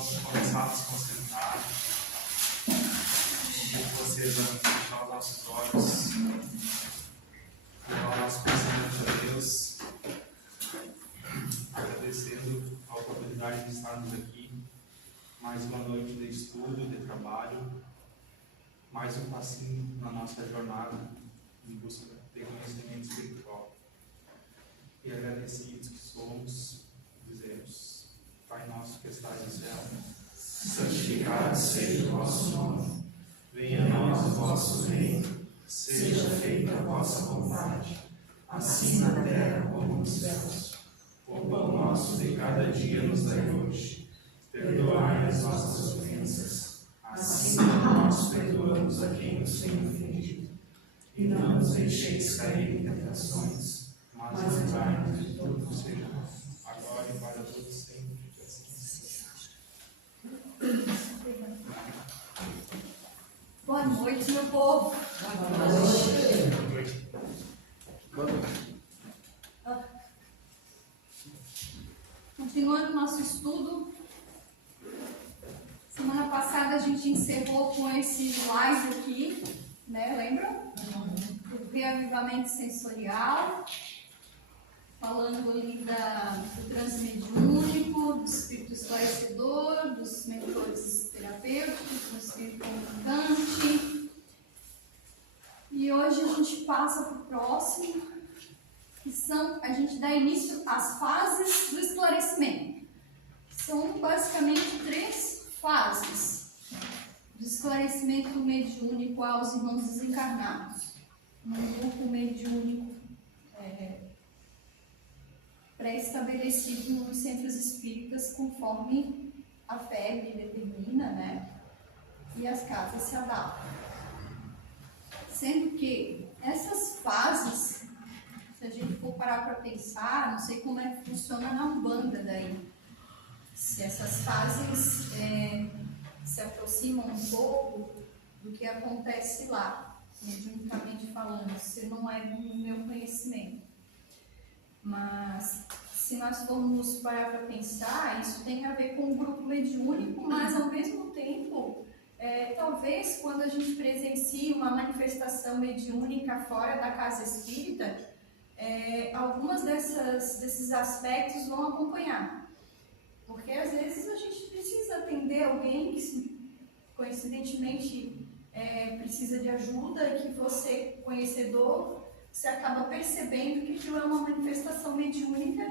nós começar a nos concentrar, que vocês vão fechar os nossos olhos, levar o nosso pensamento a Deus, agradecendo a oportunidade de estarmos aqui, mais uma noite de estudo, de trabalho, mais um passinho na nossa jornada em busca de conhecimento espiritual. E agradecidos que somos, dizemos: Pai nosso que estás no céu, santificado seja o vosso nome, venha a nós o vosso reino, seja feita a vossa vontade, assim na terra como nos céus. O pão nosso de cada dia nos dai hoje, perdoai as nossas ofensas, assim como nós perdoamos a quem nos tem ofendido. E não nos deixeis cair em tentações, mas livrai-nos de tudo seja agora e para todos sempre, que assim seja. Boa noite, meu povo. Boa noite. Boa noite. Continuando o nosso estudo, semana passada a gente encerrou com esse slide aqui, né? Lembram? Do reavivamento sensorial, falando ali do transe mediúnico, do espírito esclarecedor, dos mentores terapêuticos, do espírito comunicante. E hoje a gente passa para o próximo, que a gente dá início às fases do esclarecimento. São basicamente 3 fases do esclarecimento mediúnico aos irmãos desencarnados. Um grupo mediúnico pré-estabelecido nos centros espíritas conforme a FEB determina, né? E as casas se adaptam. Sendo que essas fases, se a gente for parar para pensar, não sei como é que funciona na Umbanda daí, se essas fases se aproximam um pouco do que acontece lá, mediunicamente falando, isso não é do meu conhecimento. Mas, se nós formos parar para pensar, isso tem a ver com o grupo mediúnico, mas ao mesmo tempo, talvez quando a gente presencia uma manifestação mediúnica fora da casa espírita, algumas desses aspectos vão acompanhar. Porque às vezes a gente precisa atender alguém que coincidentemente precisa de ajuda e que você, conhecedor, você acaba percebendo que aquilo é uma manifestação mediúnica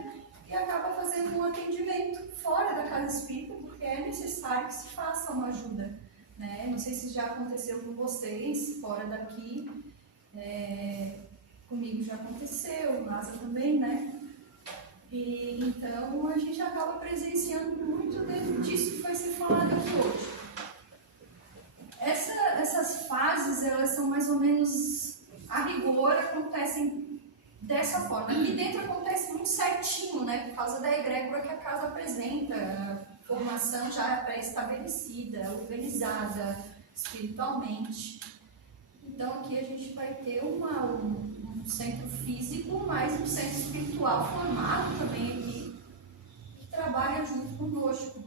e acaba fazendo um atendimento fora da casa espírita, porque é necessário que se faça uma ajuda, né? Não sei se já aconteceu com vocês, fora daqui, comigo já aconteceu, Nasa também, né? E então a gente acaba presenciando muito dentro disso que vai ser falado aqui hoje. Essas fases, elas são mais ou menos, a rigor, acontecem dessa forma. Aqui dentro acontece muito certinho, né? Por causa da egrégora que a casa apresenta, a formação já pré-estabelecida, organizada espiritualmente. Então aqui a gente vai ter um centro físico, mas um centro espiritual formado também aqui, que trabalha junto conosco.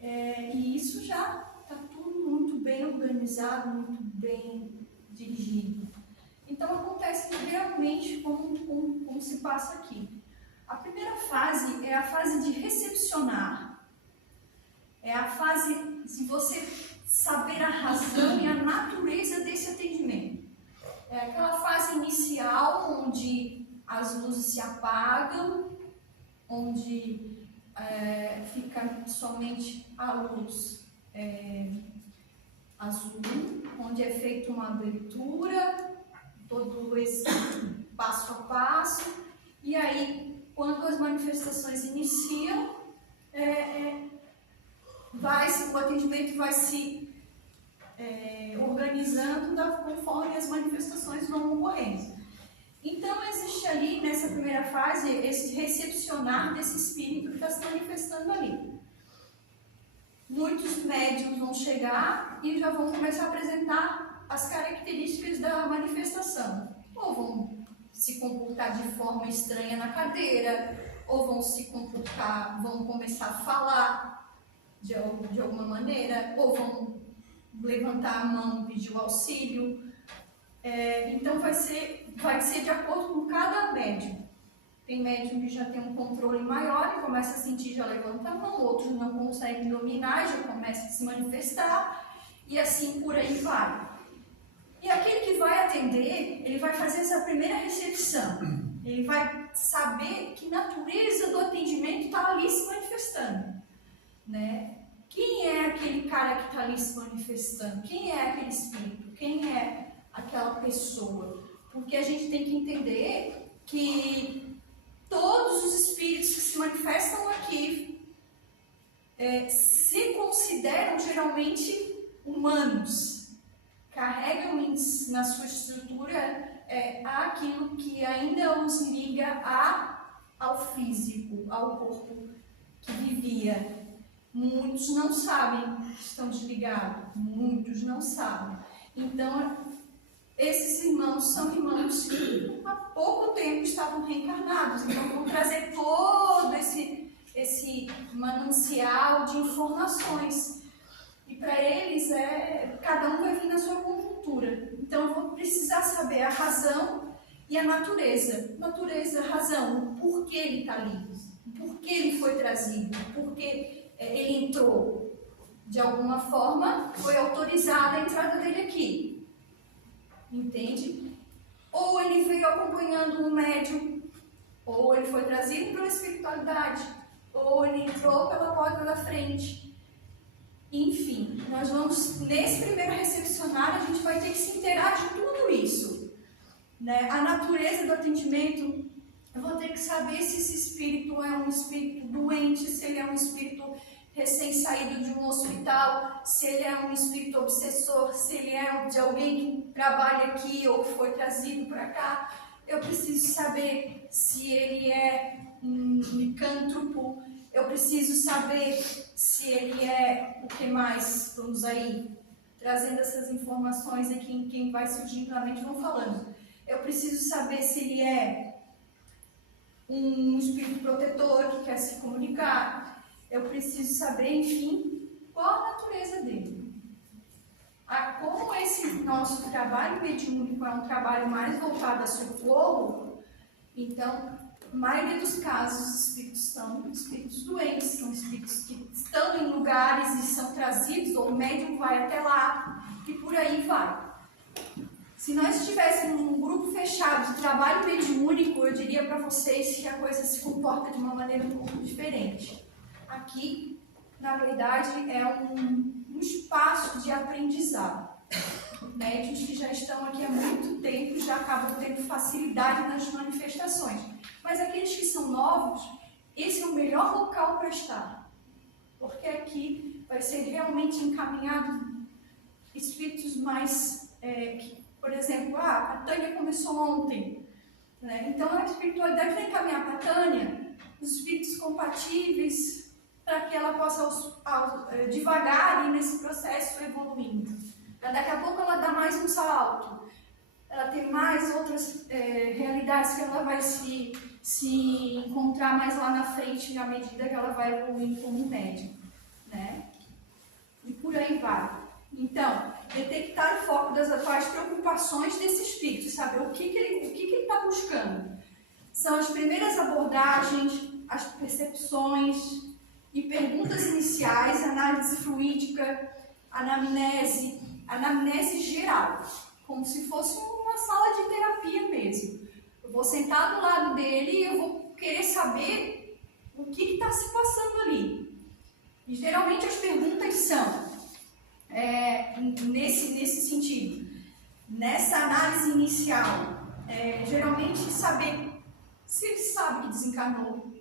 E isso já está tudo muito bem organizado, muito bem dirigido. Então acontece realmente como se passa aqui. A primeira fase é a fase de recepcionar. É a fase de você saber a razão e a natureza desse atendimento. É aquela fase inicial onde as luzes se apagam, onde fica somente a luz azul, onde é feita uma abertura, todo esse passo a passo, e aí, quando as manifestações iniciam, o atendimento vai se organizando conforme as manifestações vão ocorrendo. Então, existe ali, nessa primeira fase, esse recepcionar desse espírito que está se manifestando ali. Muitos médiuns vão chegar e já vão começar a apresentar as características da manifestação. Ou vão se comportar de forma estranha na cadeira, ou vão se comportar, vão começar a falar de alguma maneira, ou vão levantar a mão e pedir o auxílio. Então vai ser de acordo com cada médium. Tem médium que já tem um controle maior e começa a sentir, já levanta a mão, outros não conseguem dominar, já começa a se manifestar, e assim por aí vai. E aquele que vai atender, ele vai fazer essa primeira recepção. Ele vai saber que natureza do atendimento está ali se manifestando, né? Quem é aquele cara que está ali se manifestando? Quem é aquele espírito? Quem é aquela pessoa? Porque a gente tem que entender que todos os espíritos que se manifestam aqui se consideram geralmente humanos. Carregam na sua estrutura aquilo que ainda os liga ao físico, ao corpo que vivia. Muitos não sabem que estão desligados, muitos não sabem. Então, esses irmãos são irmãos que há pouco tempo estavam reencarnados, então vão trazer todo esse manancial de informações. E para eles, cada um vai vir na sua conjuntura. Então, eu vou precisar saber a razão e a natureza. Natureza, razão, o porquê ele está ali, por que ele foi trazido, por que ele entrou. De alguma forma, foi autorizada a entrada dele aqui. Entende? Ou ele veio acompanhando um médium, ou ele foi trazido pela espiritualidade, ou ele entrou pela porta da frente. Enfim, nós vamos, nesse primeiro recepcionário, a gente vai ter que se inteirar de tudo isso, né? A natureza do atendimento, eu vou ter que saber se esse espírito é um espírito doente, se ele é um espírito recém-saído de um hospital, se ele é um espírito obsessor, se ele é de alguém que trabalha aqui ou foi trazido para cá. Eu preciso saber se ele é um licântropo, eu preciso saber se ele é o que mais, vamos aí, trazendo essas informações aqui em quem vai surgindo na mente, vão falando. Eu preciso saber se ele é um espírito protetor que quer se comunicar. Eu preciso saber, enfim, qual a natureza dele. Como esse nosso trabalho mediúnico é um trabalho mais voltado a socorro, então, na maioria dos casos, os espíritos são espíritos doentes, são espíritos que estão em lugares e são trazidos, ou o médium vai até lá, e por aí vai. Se nós estivéssemos num grupo fechado de trabalho mediúnico, eu diria para vocês que a coisa se comporta de uma maneira um pouco diferente. Aqui, na verdade, é um espaço de aprendizado. Médiuns que já estão aqui há muito tempo já acabam tendo facilidade nas manifestações. Mas aqueles que são novos, esse é o melhor local para estar. Porque aqui vai ser realmente encaminhado espíritos mais... por exemplo, a Tânia começou ontem, né? Então a espiritualidade vai encaminhar para a Tânia os espíritos compatíveis para que ela possa devagar ir nesse processo evoluindo. Daqui a pouco ela dá mais um salto, ela tem mais outras realidades que ela vai se encontrar mais lá na frente à medida que ela vai evoluindo como médium, né? E por aí vai. Então, detectar o foco das atuais preocupações desse espírito, saber o que ele está buscando. São as primeiras abordagens, as percepções e perguntas iniciais, análise fluídica, anamnese geral, como se fosse uma sala de terapia mesmo. Eu vou sentar do lado dele e eu vou querer saber o que está se passando ali. E geralmente as perguntas são nesse sentido, nessa análise inicial, geralmente saber se ele sabe que desencarnou,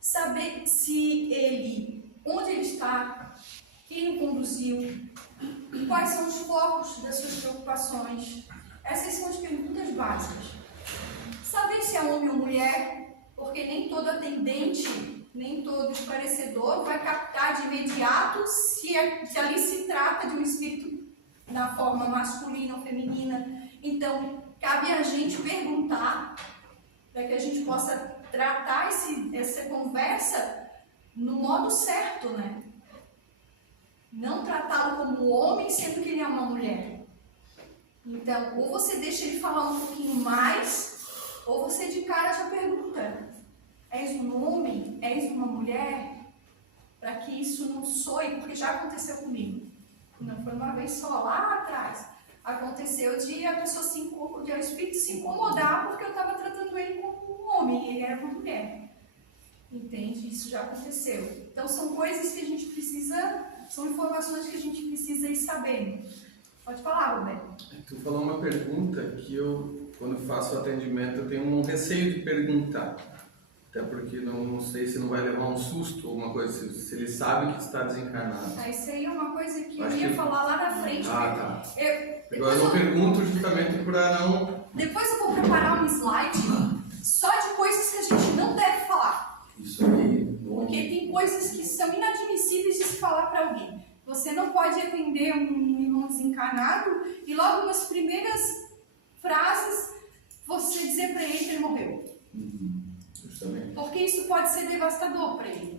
saber onde ele está, quem o conduziu, quais são os focos das suas preocupações. Essas são as perguntas básicas. Saber se é homem ou mulher, porque nem todo atendente, nem todo esclarecedor vai captar de imediato se ali se trata de um espírito na forma masculina ou feminina. Então, cabe a gente perguntar, para que a gente possa tratar essa conversa no modo certo, né? Não tratá-lo como homem, sendo que ele é uma mulher. Então, ou você deixa ele falar um pouquinho mais, ou você de cara já pergunta: és um homem? És uma mulher? Para que isso não soe, porque já aconteceu comigo. Não foi uma vez só, lá atrás. Aconteceu de a pessoa de o espírito se incomodar porque eu estava tratando ele como um homem e ele era uma mulher. Entende? Isso já aconteceu. Então são coisas que a gente precisa, são informações que a gente precisa ir sabendo. Pode falar, Roberto. Tu falou uma pergunta que eu, quando faço o atendimento, eu tenho um receio de perguntar. Até porque não sei se não vai levar um susto ou uma coisa, se ele sabe que está desencarnado. Isso aí é uma coisa que eu ia falar lá na frente. Tá. Agora eu não pergunto justamente para não... Depois eu vou preparar um slide só de coisas que a gente não deve falar. Isso aí. Porque tem coisas que são inadmissíveis de se falar para alguém. Você não pode atender um irmão desencarnado e logo nas primeiras frases você dizer para ele que ele morreu. Porque isso pode ser devastador para ele.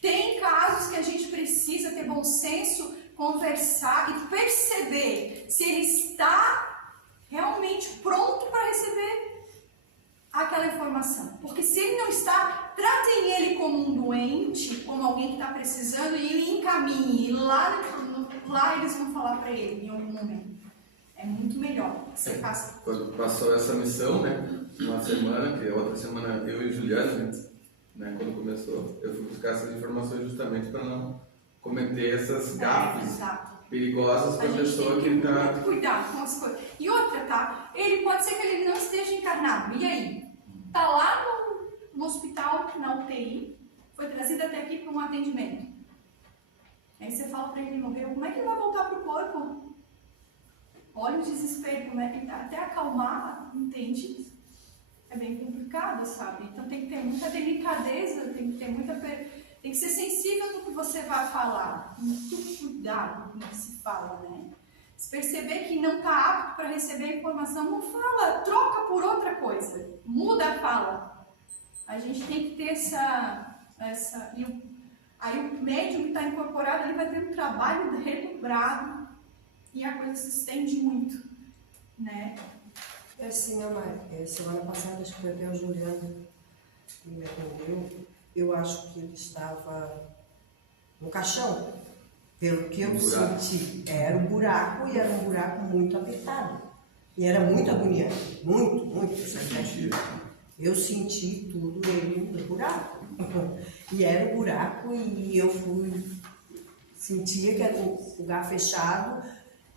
Tem casos que a gente precisa ter bom senso, conversar e perceber se ele está realmente pronto para receber aquela informação. Porque se ele não está, tratem ele como um doente, como alguém que está precisando, e ele encaminhe. E lá eles vão falar para ele em algum momento. É muito melhor que você faça. Quando passou essa missão, né? Uma semana, que a outra semana eu e Juliana, né? Quando começou, eu fui buscar essas informações justamente para não cometer essas gafes perigosas para a pessoa que está... Muito cuidado com as coisas. E outra, tá? Ele pode ser que ele não esteja encarnado. E aí? Tá lá no hospital, na UTI, foi trazido até aqui para um atendimento. Aí você fala para ele, morreu, como é que ele vai voltar pro corpo? Olha o desespero, como é que tá? Até acalmar, entende? É bem complicado, sabe? Então tem que ter muita delicadeza, tem que ser sensível no que você vai falar. Muito cuidado com o que se fala, né? Se perceber que não está apto para receber a informação, não fala, troca por outra coisa, muda a fala. A gente tem que ter aí o médium que está incorporado, ele vai ter um trabalho redobrado e a coisa se estende muito, né? É assim, semana passada, acho que foi até a Juliana que me atendeu, eu acho que ele estava no caixão, pelo que eu senti. Era um buraco e era um buraco muito apertado. E era muito agoniante, muito. Eu senti tudo ele no buraco. E era um buraco e eu sentia que era um lugar fechado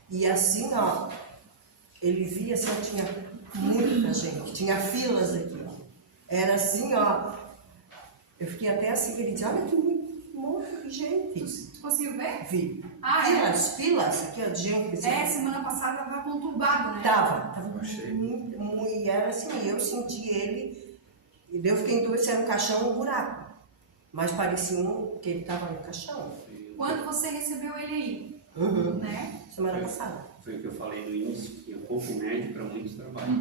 e assim, ó, ele via assim, tinha muita gente, tinha filas aqui. Era assim, ó, eu fiquei até assim, que ele dizia, olha que monte de gente. Tu conseguiu ver? Vi. Filas aqui, ó, de gente. Semana passada estava conturbado, né? Tava cheio. E era assim, eu senti ele, e daí eu fiquei em dúvida se era um caixão ou um buraco. Mas parecia que ele estava no caixão. Quando você recebeu ele aí? Né? Semana passada. Foi o que eu falei no início, que é pouco médio para muitos trabalhos.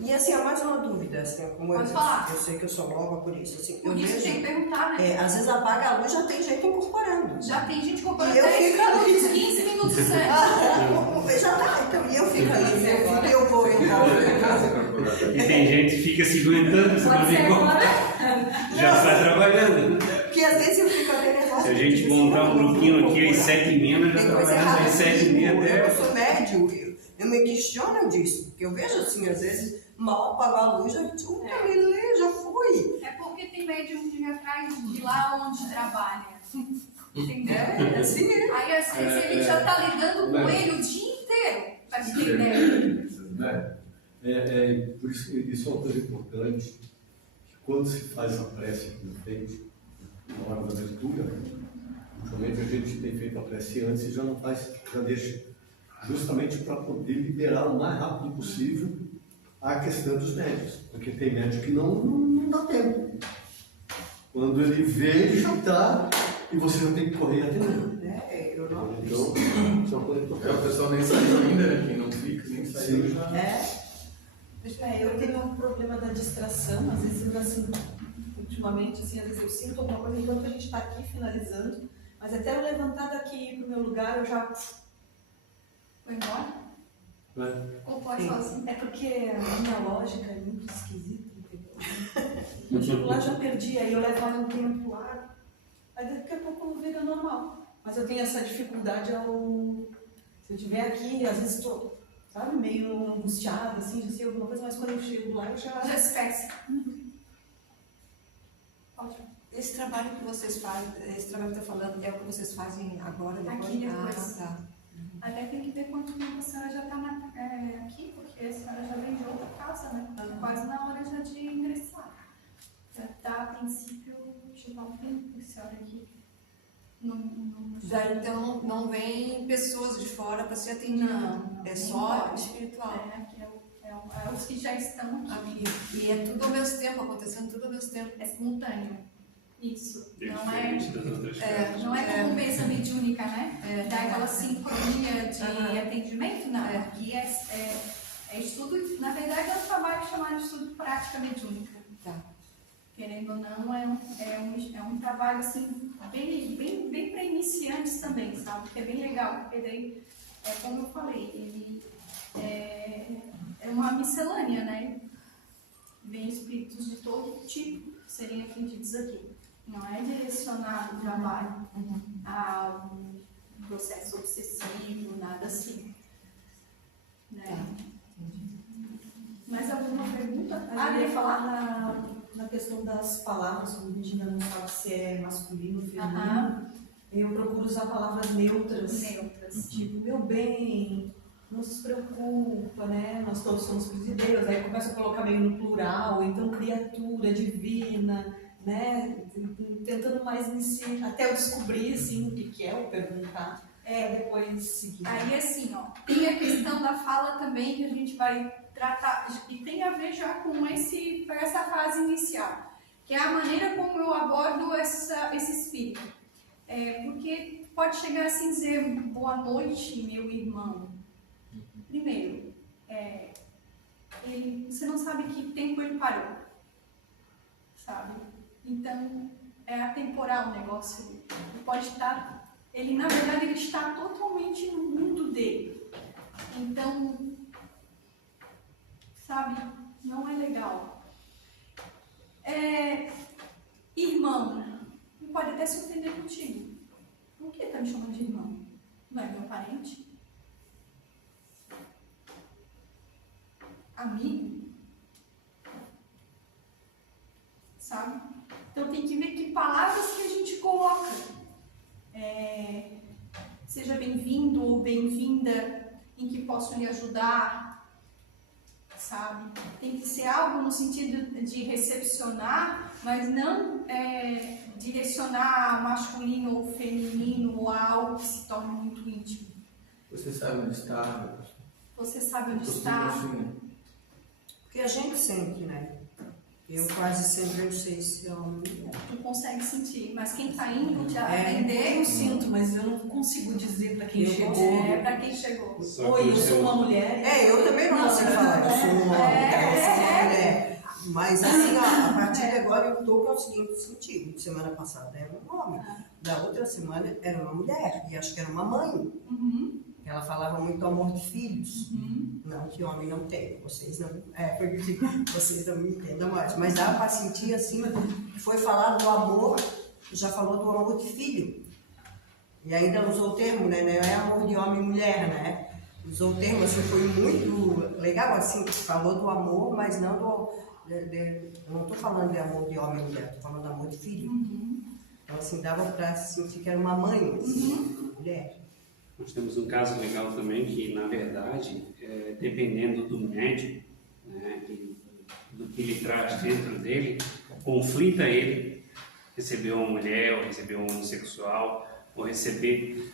E assim, há mais uma dúvida, assim, como eu sei que eu sou nova por isso. Assim, por isso tem que perguntar, né? Às vezes apaga a luz, já tem gente incorporando. Já tem gente incorporando 10 minutos, 15 minutos antes. Já tá, então, e eu fico ali, eu vou. E tem gente que fica se aguentando, você não vê como. Já está trabalhando. Porque às vezes eu fico até nervosa. Se a gente montar um grupinho aqui às 7h30, nós já trabalhamos às 7h30 até. Eu sou médio. Eu me questiono disso, porque eu vejo assim, às vezes, mal apagar a luz, eu digo, já fui. É porque tem médium de atrás de lá onde trabalha. Entendeu? Assim, aí às vezes ele já está lidando com ele o dia inteiro, para te ter ideia. Por isso é uma coisa importante, que quando se faz a prece aqui no frente, na hora da abertura, justamente a gente tem feito a prece antes e já não faz, já deixa. Justamente para poder liberar o mais rápido possível a questão dos médios, porque tem médio que não dá tempo. Quando ele vê, ele já está, e você já tem que correr atender. Eu não. Então, isso é uma coisa importante. O pessoal nem saiu ainda, né? Quem não fica, nem saiu já. Eu tenho um problema da distração, às vezes assim, ultimamente, assim, às vezes eu sinto alguma coisa enquanto a gente está aqui finalizando, mas até eu levantar daqui e ir pro meu lugar, eu já... Foi embora? Né? Ou pode sozinho? É porque a minha lógica é muito esquisita, entendeu? Eu chego lá, já perdi, aí eu levo um tempo lá, aí daqui a pouco eu vejo normal. Mas eu tenho essa dificuldade se eu estiver aqui, às vezes estou, sabe, meio angustiada, assim, já sei alguma coisa, mas quando eu chego lá, eu já esquece. Ótimo. Esse trabalho que vocês fazem, esse trabalho que está falando, é o que vocês fazem agora, depois? Aqui depois. Tá. Até tem que ver quanto tempo a senhora já está aqui, porque a senhora já vem de outra casa, né? Quase na hora já de ingressar. Já está, a princípio, deixa um tempo a senhora aqui. Já então não vem pessoas de fora para ser atendido? Não, é só não pode. espiritual? Aqui é os que já estão aqui. E é tudo ao mesmo tempo, acontecendo tudo ao mesmo tempo? É simultâneo. Isso. Diferente das outras casas. Não é como mesa mediúnica, né? Dá aquela sincronia de atendimento, não. Aqui é estudo, na verdade é um trabalho chamado de estudo de prática mediúnica. Tá. Querendo ou não, é um trabalho assim, bem para iniciantes também, sabe? Que é bem legal, porque daí, como eu falei, ele é uma miscelânea, né? Vem espíritos de todo tipo serem atendidos aqui. Não é direcionado o trabalho a um processo obsessivo, nada assim. Né? Mais alguma pergunta? eu ia falar na questão das palavras, como a gente ainda não sabe se é masculino ou feminino. Eu procuro usar palavras neutras. Tipo, meu bem, não se preocupa, né? Nós todos somos filhos de Deus. Aí começa a colocar meio no plural, então criatura divina, né? Tentando mais iniciar, até eu descobrir assim, o que é, ou perguntar, depois seguir. Aí assim, ó, tem a questão da fala também que a gente vai tratar, e tem a ver já com essa fase inicial, que é a maneira como eu abordo esse espírito. Porque pode chegar assim e dizer, boa noite, meu irmão. Primeiro, você não sabe que tempo ele parou, sabe? Então, é atemporal o negócio. Ele pode estar, na verdade, ele está totalmente no mundo dele. Então, sabe, não é legal. Irmão, ele pode até se ofender contigo. Por que está me chamando de irmão? Não é meu parente? Amigo? Sabe? Então tem que ver que palavras que a gente coloca. Seja bem-vindo ou bem-vinda, em que posso lhe ajudar, sabe? Tem que ser algo no sentido de recepcionar, mas não direcionar masculino ou feminino ou a algo que se torne muito íntimo. Você sabe onde está? Você sabe onde está? Porque a gente sente, né? Eu quase sempre eu sei se é homem ou mulher. Tu consegue sentir, mas quem está indo te atender... Eu sinto, mas eu não consigo dizer para quem chegou. Para quem chegou. Oi, eu sou uma mulher. Eu também não consigo falar, eu sou um homem, eu sou uma mulher. Mas assim, a partir de agora eu estou conseguindo sentir. Semana passada era um homem, da outra semana era uma mulher, e acho que era uma mãe. Ela falava muito do amor de filhos. Não que homem não tem, vocês não. Porque vocês não me entendam mais. Mas dá para sentir assim, foi falar do amor, já falou do amor de filho. E ainda usou o termo, né? Não é amor de homem e mulher, né? Usou o termo, assim, foi muito legal, assim, falou do amor, mas não do. Eu não estou falando de amor de homem e mulher, estou falando de amor de filho. Então, assim, dava para sentir que era uma mãe, assim, mulher. Nós temos um caso legal também que, na verdade, dependendo do médium, né, do que ele traz dentro dele, conflita ele receber uma mulher, ou receber um homossexual, ou receber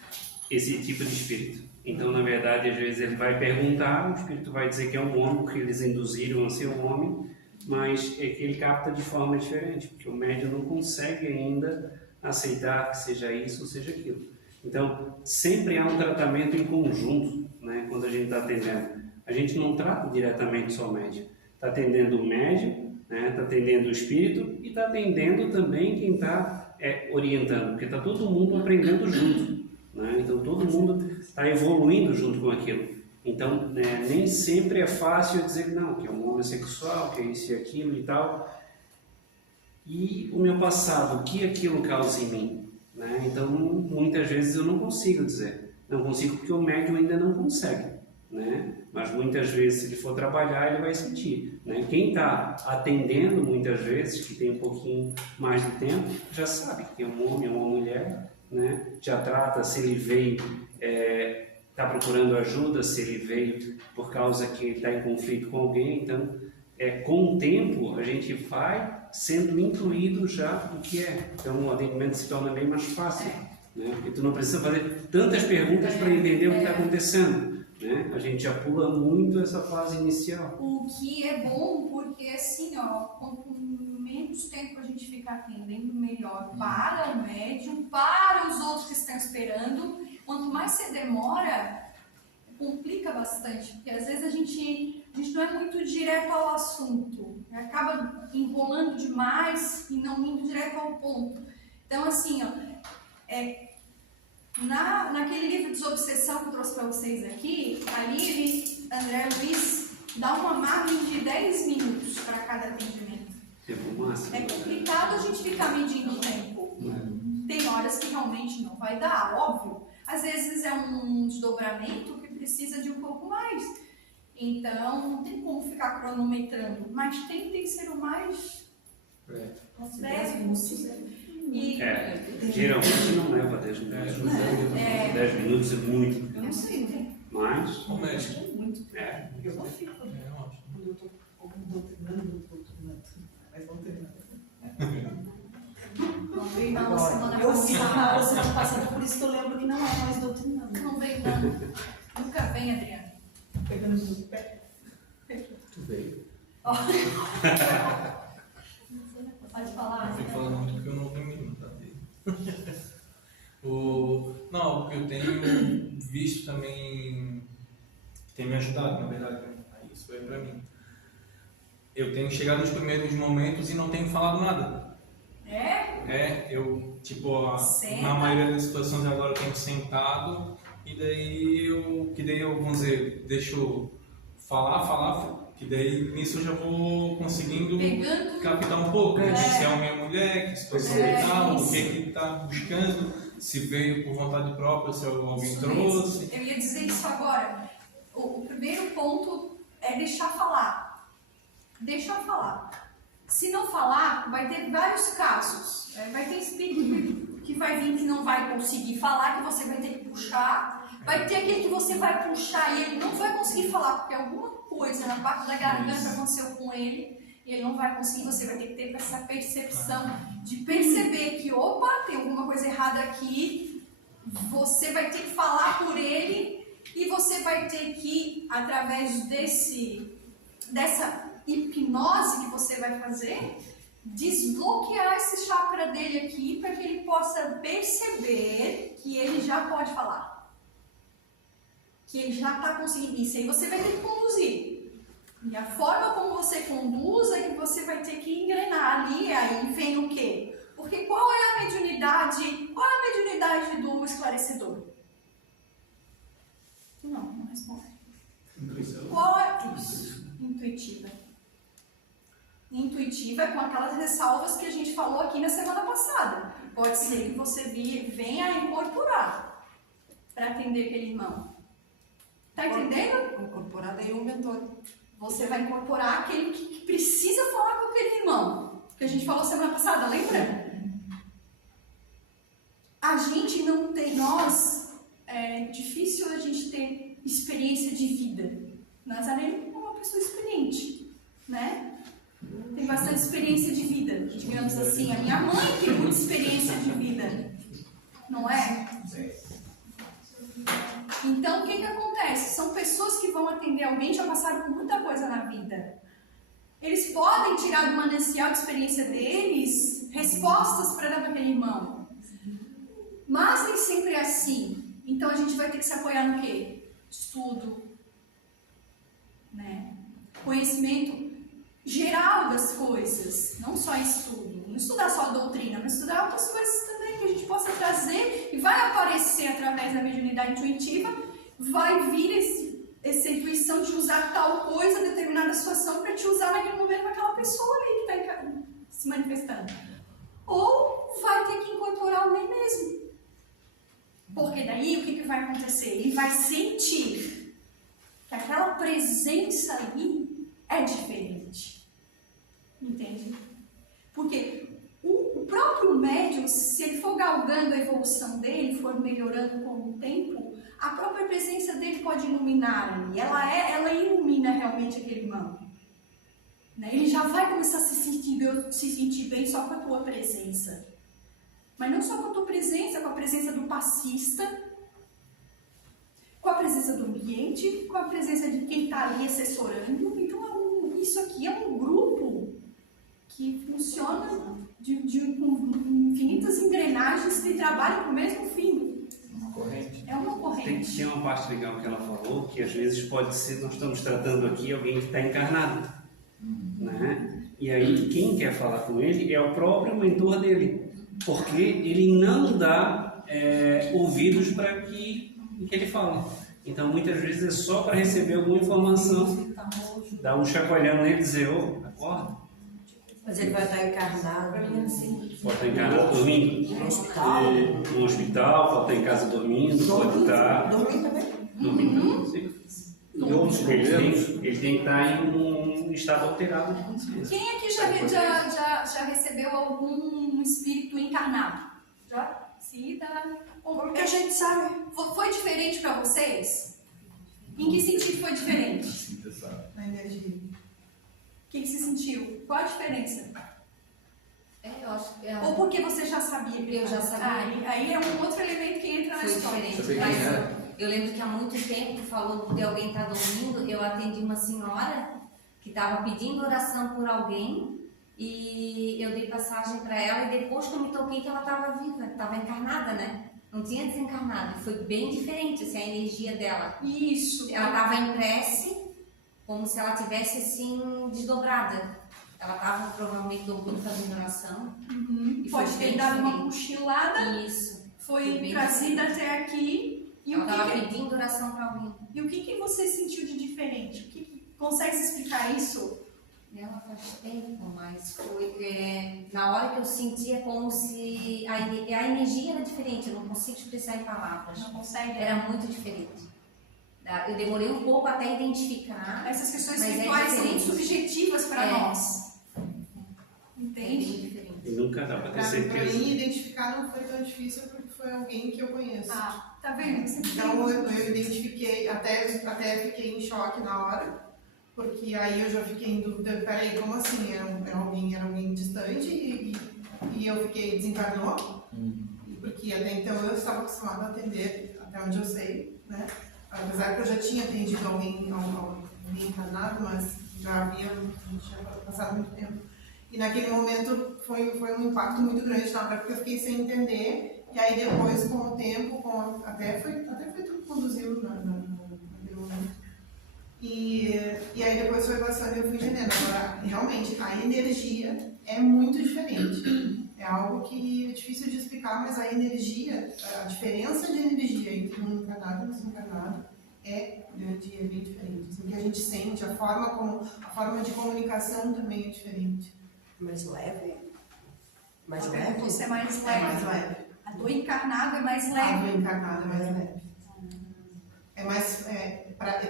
esse tipo de espírito. Então, na verdade, às vezes ele vai perguntar, o espírito vai dizer que é um homem, porque eles induziram a ser um homem, mas é que ele capta de forma diferente, porque o médium não consegue ainda aceitar que seja isso ou seja aquilo. Então, sempre há um tratamento em conjunto, né, quando a gente está atendendo. A gente não trata diretamente só o médium. Está atendendo o médium, né? Está atendendo o espírito e está atendendo também quem está orientando, porque está todo mundo aprendendo junto, né? Então todo mundo está evoluindo junto com aquilo. Então, né, nem sempre é fácil dizer não, que é um homossexual, que é isso e aquilo e tal. E o meu passado, o que aquilo causa em mim? Né? Então, muitas vezes eu não consigo dizer. Não consigo porque o médium ainda não consegue. Né? Mas muitas vezes, se ele for trabalhar, ele vai sentir. Né? Quem está atendendo, muitas vezes, que tem um pouquinho mais de tempo, já sabe que é um homem ou uma mulher, né? Já trata se ele veio... está procurando ajuda, se ele veio por causa que ele está em conflito com alguém. Então, com o tempo, a gente vai sendo incluído já no que é. Então, o atendimento se torna bem mais fácil. Né? Porque tu não precisa fazer tantas perguntas para entender o que está acontecendo. Né? A gente já pula muito essa fase inicial. O que é bom, porque assim, ó, quanto menos tempo a gente ficar atendendo, melhor para o médium, para os outros que estão esperando. Quanto mais você demora, complica bastante, porque às vezes a gente não é muito direto ao assunto, acaba enrolando demais e não indo direto ao ponto. Então, assim, ó, naquele livro Desobsessão que eu trouxe para vocês aqui, ali André Luiz dá uma margem de 10 minutos para cada atendimento. Máximo, É complicado a gente ficar medindo o tempo. Tem horas que realmente não vai dar, óbvio. Às vezes é um desdobramento que precisa de um pouco mais. Então, não tem como ficar cronometrando, mas tentem ser o mais breve possível. Geralmente não leva 10 minutos. 10 minutos é muito. Eu não sei, Mas... O médico. Eu não fico. Quando eu estou doutrinando, mas não tem nada. não veio não semana Eu vi na passada. semana passada, por isso que eu lembro que não é mais doutrinando. Não veio não. Nunca vem, Adriana. Pegando no pé. Tu veio. Pode falar. Eu fico falando muito porque eu não ouvi mesmo, tá? Não, o que eu tenho visto também tem me ajudado, na verdade, né? Isso foi pra mim. Eu tenho chegado nos primeiros momentos e não tenho falado nada. Eu, tipo, na maioria das situações agora eu tenho sentado e daí eu, vamos dizer, deixo falar, que daí nisso eu já vou conseguindo captar um pouco, né? Se é homem ou mulher, que situação que tá, o que ele tá buscando, se veio por vontade própria, se alguém trouxe. Eu ia dizer isso agora. O primeiro ponto é deixar falar. Deixa falar. Se não falar, vai ter vários casos. Vai ter espírito que vai vir que não vai conseguir falar, que você vai ter que puxar. Vai ter aquele que você vai puxar e ele não vai conseguir falar, porque alguma coisa na parte da garganta aconteceu com ele e ele não vai conseguir. Você vai ter que ter essa percepção de perceber que, opa, tem alguma coisa errada aqui. Você vai ter que falar por ele e você vai ter que, através dessa hipnose que você vai fazer, desbloquear esse chakra dele aqui para que ele possa perceber que ele já pode falar, que ele já está conseguindo. Isso aí você vai ter que conduzir, e a forma como você conduz é que você vai ter que engrenar ali. Aí vem o quê? Porque qual é a mediunidade do esclarecedor? Não responde. Intuição. Qual é isso? Intuitiva. Intuitiva é com aquelas ressalvas que a gente falou aqui na semana passada. Pode ser que você venha a incorporar para atender aquele irmão. Tá entendendo? Incorporar daí um mentor. Você vai incorporar aquele que precisa falar com aquele irmão. Que a gente falou semana passada, lembra? A gente não tem, é difícil a gente ter experiência de vida. Nazaré é uma pessoa experiente, né? Tem bastante experiência de vida, digamos assim. A minha mãe tem muita experiência de vida, não é? Então, o que acontece? São pessoas que vão atender alguém, já passaram por muita coisa na vida. Eles podem tirar do manancial de experiência deles respostas para dar para aquele irmão. Mas nem sempre é assim. Então, a gente vai ter que se apoiar no quê? Estudo, né? Conhecimento. geral das coisas, não só estudo. Não estudar só a doutrina, mas estudar outras coisas também que a gente possa trazer e vai aparecer através da mediunidade intuitiva, vai vir essa intuição de usar tal coisa, determinada situação, para te usar naquele momento com aquela pessoa ali que está se manifestando. Ou vai ter que incorporar o ele mesmo. Porque daí o que vai acontecer? Ele vai sentir que aquela presença ali é diferente. Entende? Porque o próprio médium, se ele for galgando a evolução dele, for melhorando com o tempo, a própria presença dele pode iluminar ali. Ela ilumina realmente aquele irmão. Né? Ele já vai começar a se sentir bem só com a tua presença. Mas não só com a tua presença, com a presença do passista, com a presença do ambiente, com a presença de quem está ali assessorando. Então, isso aqui é um grupo que funciona com infinitas engrenagens que trabalham para o mesmo fim. Uma corrente. É uma corrente. Tem uma parte legal que ela falou, que às vezes pode ser, nós estamos tratando aqui alguém que está encarnado. Né? E aí quem quer falar com ele é o próprio mentor dele, porque ele não dá ouvidos para que ele fale. Então muitas vezes é só para receber alguma informação, dar um chacoalhão nele e dizer, ô, acorda. Mas ele vai estar encarnado. Pode estar encarnado dormindo No hospital. no hospital, pode estar em casa dormindo, pode estar Dormindo também. dormindo. Sim. E outros Ele tem que estar em um estado alterado de consciência. Quem aqui já recebeu algum espírito encarnado? Já? Sim, tá. Como que a gente sabe? Foi diferente para vocês? Em que sentido foi diferente? Na energia. O que você sentiu? Qual a diferença? Eu acho que Ou porque você já sabia? Eu já sabia. Aí é um outro elemento que entra na foi história. diferente. Saber quem Mas é? eu lembro que há muito tempo tu falou de alguém estar dormindo. Eu atendi uma senhora que estava pedindo oração por alguém e eu dei passagem para ela e depois que eu me toquei que ela estava viva, estava encarnada, né? Não tinha desencarnado. Foi bem diferente assim, a energia dela. Isso. Ela estava em prece, como se ela tivesse assim desdobrada. Ela estava provavelmente dormindo, fazendo oração. Uhum. E foi Pode ter bem dado uma diferente. cochilada, Isso. foi bem trazida até aqui. E Ela o estava que, pedindo oração para alguém. que você sentiu de diferente? Consegue explicar isso? Ela faz tempo, mas foi na hora que eu sentia como se a energia era diferente. Eu não consigo expressar em palavras. Não consegue? Era muito diferente. Eu demorei um pouco até identificar. Essas questões Mas é espirituais são muito diferente. subjetivas para nós. É Entende? bem diferente. E nunca dá para ter Para certeza. mim, identificar não foi tão difícil porque foi alguém que eu conheço. Ah, tá vendo? Você Então eu identifiquei, até fiquei em choque na hora, porque aí eu já fiquei em dúvida, peraí, como assim? Era alguém distante e eu fiquei, desencarnou? Porque até então eu estava acostumada a atender, até onde eu sei, né? Apesar que eu já tinha atendido alguém encarnado, mas já tinha passado muito tempo. E naquele momento foi um impacto muito grande na hora, porque eu fiquei sem entender. E aí depois, com o tempo, até foi tudo conduzido naquele momento. E aí depois foi passando e eu fui entendendo. Agora, realmente, a energia é muito diferente. É algo que é difícil de explicar, mas a energia, a diferença de energia entre um encarnado e um desencarnado é grande, é bem diferente. Assim, o que a gente sente, a forma de comunicação também é diferente. Mais leve. Mais Tá leve. vendo? Você é mais É leve. mais leve. A dor encarnada é mais A leve. do encarnado é mais leve. É mais,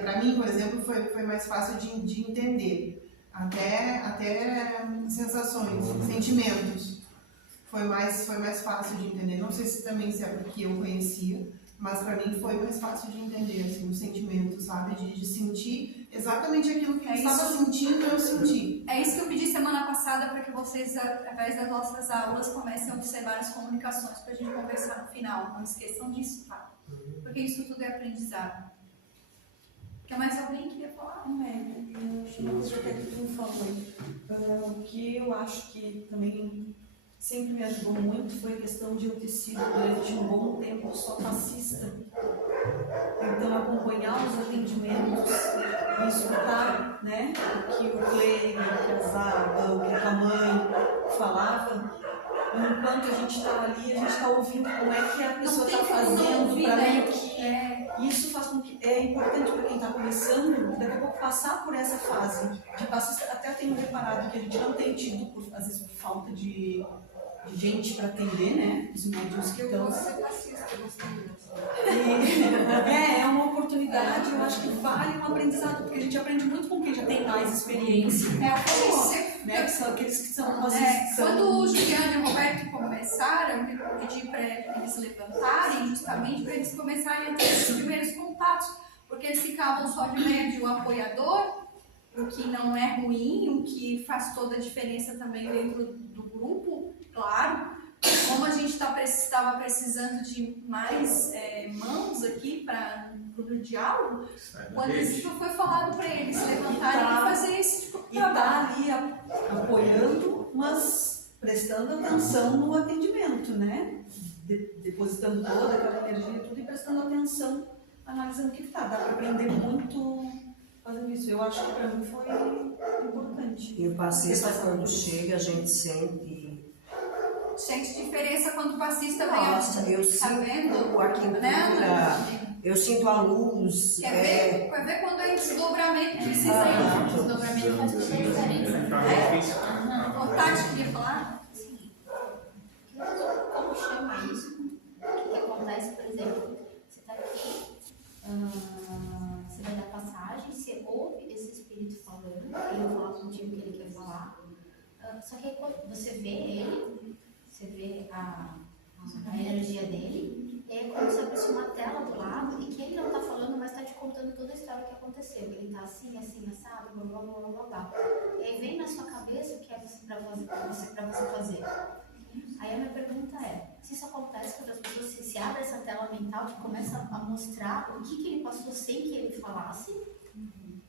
para mim, por exemplo, foi mais fácil de entender. Até sensações, sentimentos. Foi mais fácil de entender. Não sei se é porque eu conhecia, mas para mim foi mais fácil de entender, assim, o sentimento, sabe? De sentir exatamente aquilo que eu estava sentindo, eu senti. É isso que eu pedi semana passada para que vocês, através das nossas aulas, comecem a observar as comunicações para a gente conversar no final. Não esqueçam disso, tá? Porque isso tudo é aprendizado. Quer mais alguém que queria falar? Eu acho uma coisa que tu falou. O que eu acho que também sempre me ajudou muito foi a questão de eu ter sido durante um bom tempo só passista. Então, acompanhar os atendimentos e escutar, né, o que o Cleide, o que a Zaga, o que a mãe falava. Enquanto a gente está ali, a gente está ouvindo como é que a pessoa está fazendo para meio que... Isso faz com que é importante para quem está começando, daqui a pouco passar por essa fase de passista. Até tenho reparado que a gente não tem tido, às vezes, por falta de gente para atender, né? Os médiums que estão... É uma oportunidade, eu acho que vale um aprendizado, porque a gente aprende muito com quem já tem mais experiência. Né? Que são aqueles que são Quando o Juliano e o Roberto começaram, eu pedi para eles levantarem, justamente para eles começarem a ter esses primeiros contatos, porque eles ficavam só de médio apoiador, o que não é ruim, o que faz toda a diferença também dentro do grupo, claro. Como a gente estava precisando de mais mãos aqui para o diálogo, quando isso foi falado para eles levantarem e fazer esse tipo de trabalho. E tá ali apoiando, mas prestando atenção no atendimento, né? Depositando toda aquela energia e tudo e prestando atenção, analisando o que está. Dá para aprender muito fazendo isso. Eu acho que para mim foi importante. E o passista, quando chega, a gente sente diferença quando o passista vem. Nossa, eu tá sinto vendo? a quintura, eu sinto a luz. Quer ver quando é desdobramento? Precisa O desdobramento faz toda a diferença. Tati, queria falar? Sim. Como chama isso? O que acontece, por exemplo, você está aqui, você vai dar passagem, você ouve esse espírito falando, ele vai falar contigo o que ele quer falar. Só que aí quando você vê ele, você vê a energia dele, e aí é como se abrisse uma tela do lado e que ele não está falando, mas está te contando toda a história que aconteceu. Ele está assim, assim, assado, blá, blá, blá, blá, blá. E aí vem na sua cabeça o que é para você fazer. Aí a minha pergunta é, se isso acontece com outras pessoas, se abre essa tela mental que começa a mostrar o que ele passou sem que ele falasse,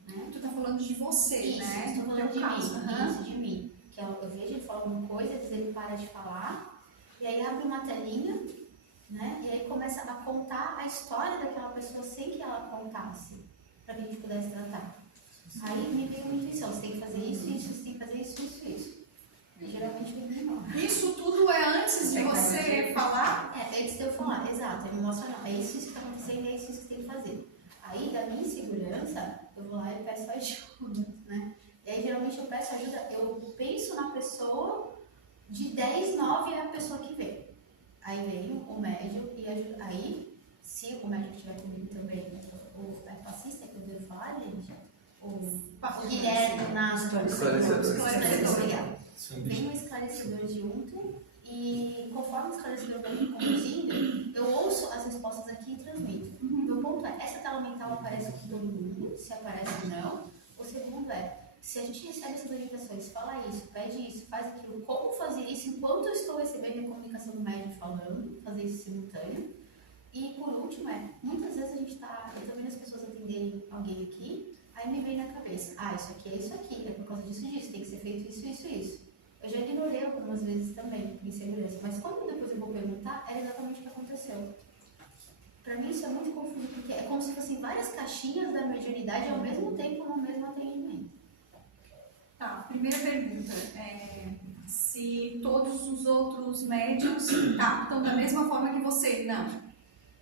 né? Tu tá falando de você, Isso, né? estou falando de caso. mim, isso, de mim. Que eu vejo ele falar uma coisa, às vezes ele para de falar, e aí abre uma telinha, né? E aí começa a contar a história daquela pessoa sem que ela contasse, para que a gente pudesse tratar. Aí me veio uma intuição, você tem que fazer isso, você tem que fazer isso. E geralmente me ignora. Isso tudo é antes de você falar? Antes de eu falar, exato. Ele me mostra, não, é isso que está acontecendo, é isso que você tem que fazer. Aí, da minha insegurança, eu vou lá e peço ajuda, né? E aí, geralmente, eu peço ajuda, eu penso na pessoa, de 10, 9 é a pessoa que vem. Aí vem o médium e ajuda. Aí, se o médium estiver comigo também, o passista, que eu devo falar, gente, o Guilherme na esclarecedor, obrigada. Vem um esclarecedor junto e conforme o esclarecedor vai me conduzindo, eu ouço as respostas aqui e transmito. Meu ponto é, essa tela mental aparece com todo mundo, se aparece ou não. O segundo é, se a gente recebe essas orientações, fala isso, pede isso, faz aquilo, como fazer isso enquanto eu estou recebendo a comunicação do médium falando, fazer isso simultâneo. E por último muitas vezes a gente está, eu tô vendo as pessoas atenderem alguém aqui, aí me vem na cabeça, isso aqui, é por causa disso, tem que ser feito isso. Eu já ignorei algumas vezes também, insegurança, mas quando depois eu vou perguntar, era exatamente o que aconteceu. Para mim isso é muito confuso, porque é como se fossem várias caixinhas da mediunidade ao mesmo tempo no mesmo atendimento. Tá, primeira pergunta, se todos os outros médiums captam da mesma forma que você?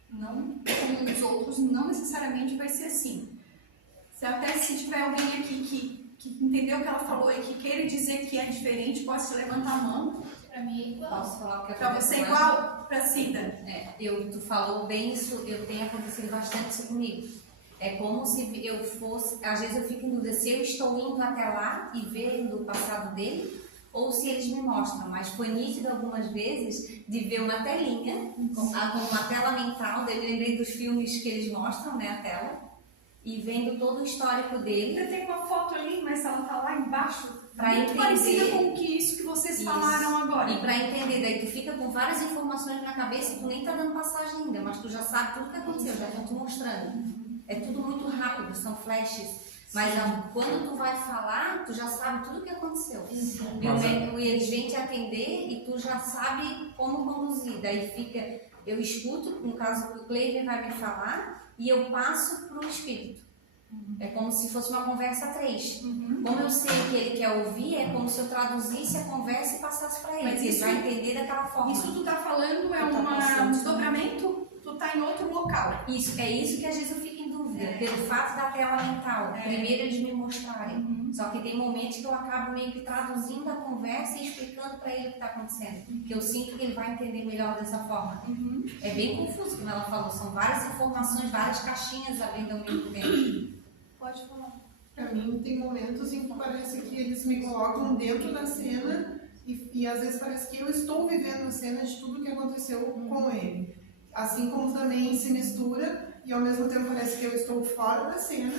Não, com os outros não necessariamente vai ser assim. Se tiver alguém aqui que entendeu o que ela falou e que queira dizer que é diferente, pode se levantar a mão. Para mim é igual. Posso falar o que pra você é igual? Pra Cida? Tu falou bem isso, eu tenho acontecido bastante isso comigo. É como se eu fosse, às vezes eu fico em dúvida se eu estou indo até lá e vendo o passado dele, ou se eles me mostram, mas foi nítido algumas vezes de ver uma telinha, com uma tela mental dele, lembrei dos filmes que eles mostram, né, a tela, e vendo todo o histórico dele. Eu tenho uma foto ali, mas ela tá lá embaixo, muito parecida com isso que vocês falaram agora. E para entender, daí tu fica com várias informações na cabeça e tu nem tá dando passagem ainda, mas tu já sabe tudo que aconteceu, já estão te mostrando. É tudo muito rápido, são flashes. Mas quando tu vai falar, tu já sabe tudo o que aconteceu. E eles vêm te atender e tu já sabe como conduzir. Daí fica, eu escuto, no caso do Cleiver vai me falar e eu passo para o espírito. É como se fosse uma conversa a 3. Como eu sei que ele quer ouvir, é como se eu traduzisse a conversa e passasse para ele. Mas isso, ele vai entender daquela forma. Isso tu tá falando é um desdobramento, tu tá em outro local. Isso, é isso que às vezes eu fico em dúvida, pelo fato da tela mental. Primeiro eles me mostrarem. Só que tem momentos que eu acabo meio que traduzindo a conversa e explicando para ele o que está acontecendo. Que eu sinto que ele vai entender melhor dessa forma. É bem confuso, como ela falou. São várias informações, várias caixinhas abrindo ao mesmo tempo. Pode falar. Para mim, tem momentos em que parece que eles me colocam dentro da cena e às vezes parece que eu estou vivendo a cena de tudo que aconteceu com ele. Assim como também se mistura e ao mesmo tempo parece que eu estou fora da cena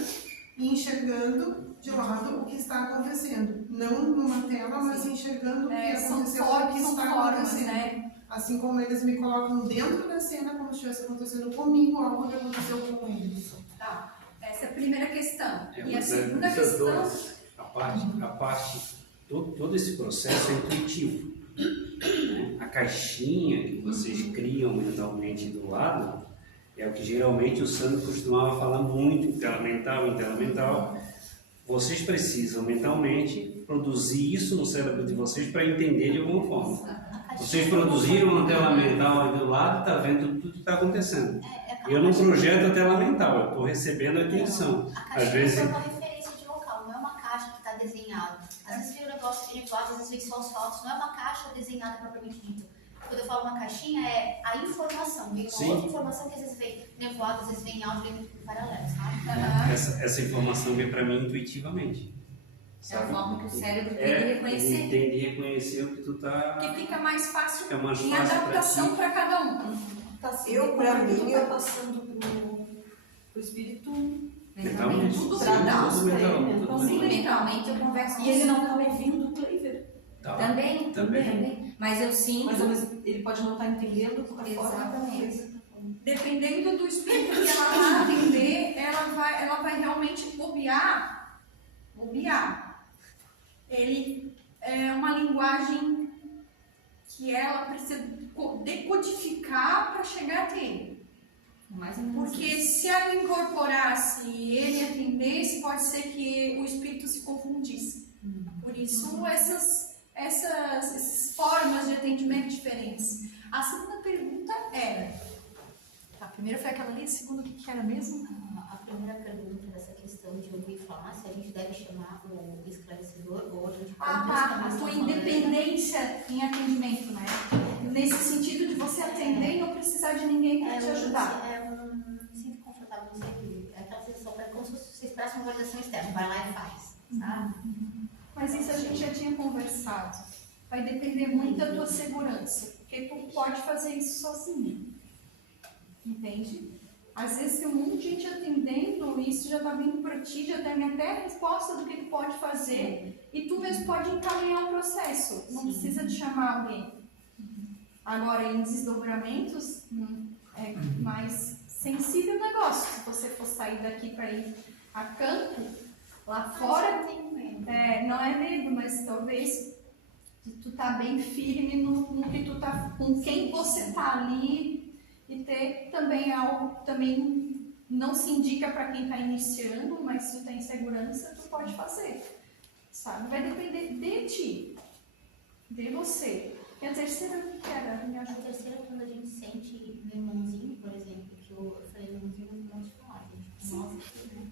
e enxergando de lado o que está acontecendo. Não numa tela, mas enxergando o que aconteceu, o que está acontecendo. Né? Assim como eles me colocam dentro da cena como se estivesse acontecendo comigo algo que aconteceu com eles. Tá. Essa é a primeira questão. E a mas segunda questão... Todo esse processo é intuitivo. Né? A caixinha que vocês criam mentalmente do lado é o que geralmente o Sandro costumava falar muito em tela mental. Vocês precisam mentalmente produzir isso no cérebro de vocês para entender de alguma forma. Vocês produziram uma tela mental ali do lado, está vendo tudo que está acontecendo. Eu não projeto a tela mental, eu estou recebendo a atenção. A caixinha é uma referência de local, não é uma caixa que está desenhada. Às vezes vem o negócio de fotos, às vezes vem só as fotos, não é uma caixa desenhada propriamente dita. Quando eu falo uma caixinha, é a informação. Vem uma outra informação que às vezes vem nevoado, às vezes vem áudio em paralelo, sabe? Essa informação vem para mim intuitivamente. É a forma que o cérebro tem de reconhecer. Ele tem de reconhecer o que tu tá... Que fica mais fácil em em adaptação para cada um. Eu, para mim, eu passando pro espírito mentalmente. Tudo para dar os mentalmente eu converso com e ele não está ouvindo o Cleiver. Tá. Também. Mas eu sinto. Mas ele pode não estar entendendo a Exatamente. Dependendo do espírito que ela vai atender, ela vai realmente bobear. Ele é uma linguagem que ela precisa decodificar para chegar até ele. Porque se ela incorporasse e ele atendesse, pode ser que o espírito se confundisse. Por isso, essas formas de atendimento diferentes. A segunda pergunta era... A primeira foi aquela ali, a segunda o que era mesmo? A primeira pergunta dessa questão de ouvir falar, se a gente deve chamar o esclarecedor ou a gente pode a tua independência em atendimento, né? Nesse sentido de você atender e não precisar de ninguém para te ajudar. Eu não me sinto confortável no serviço. É aquela sensação, como se você expressa uma validação externa, vai lá e faz, sabe? Mas isso a gente já tinha conversado. Vai depender muito da tua segurança, porque tu pode fazer isso sozinha. Entende? Às vezes tem um monte de gente atendendo e isso já está vindo para ti, já tem até a resposta do que tu pode fazer e tu mesmo pode encaminhar o processo, não precisa de chamar alguém. Agora, em desdobramentos, é mais sensível o negócio. Se você for sair daqui para ir a campo, lá fora, não é medo, mas talvez tu tá bem firme no que tu tá, com quem você tá ali. E ter também algo que também não se indica para quem está iniciando, mas se tu tem segurança, tu pode fazer. Sabe? Vai depender de ti, de você. E a terceira, que era? Me ajuda. A terceira é quando a gente sente meu irmãozinho, por exemplo, que eu falei irmãozinho, mas não te falar, gente. Nossa, né?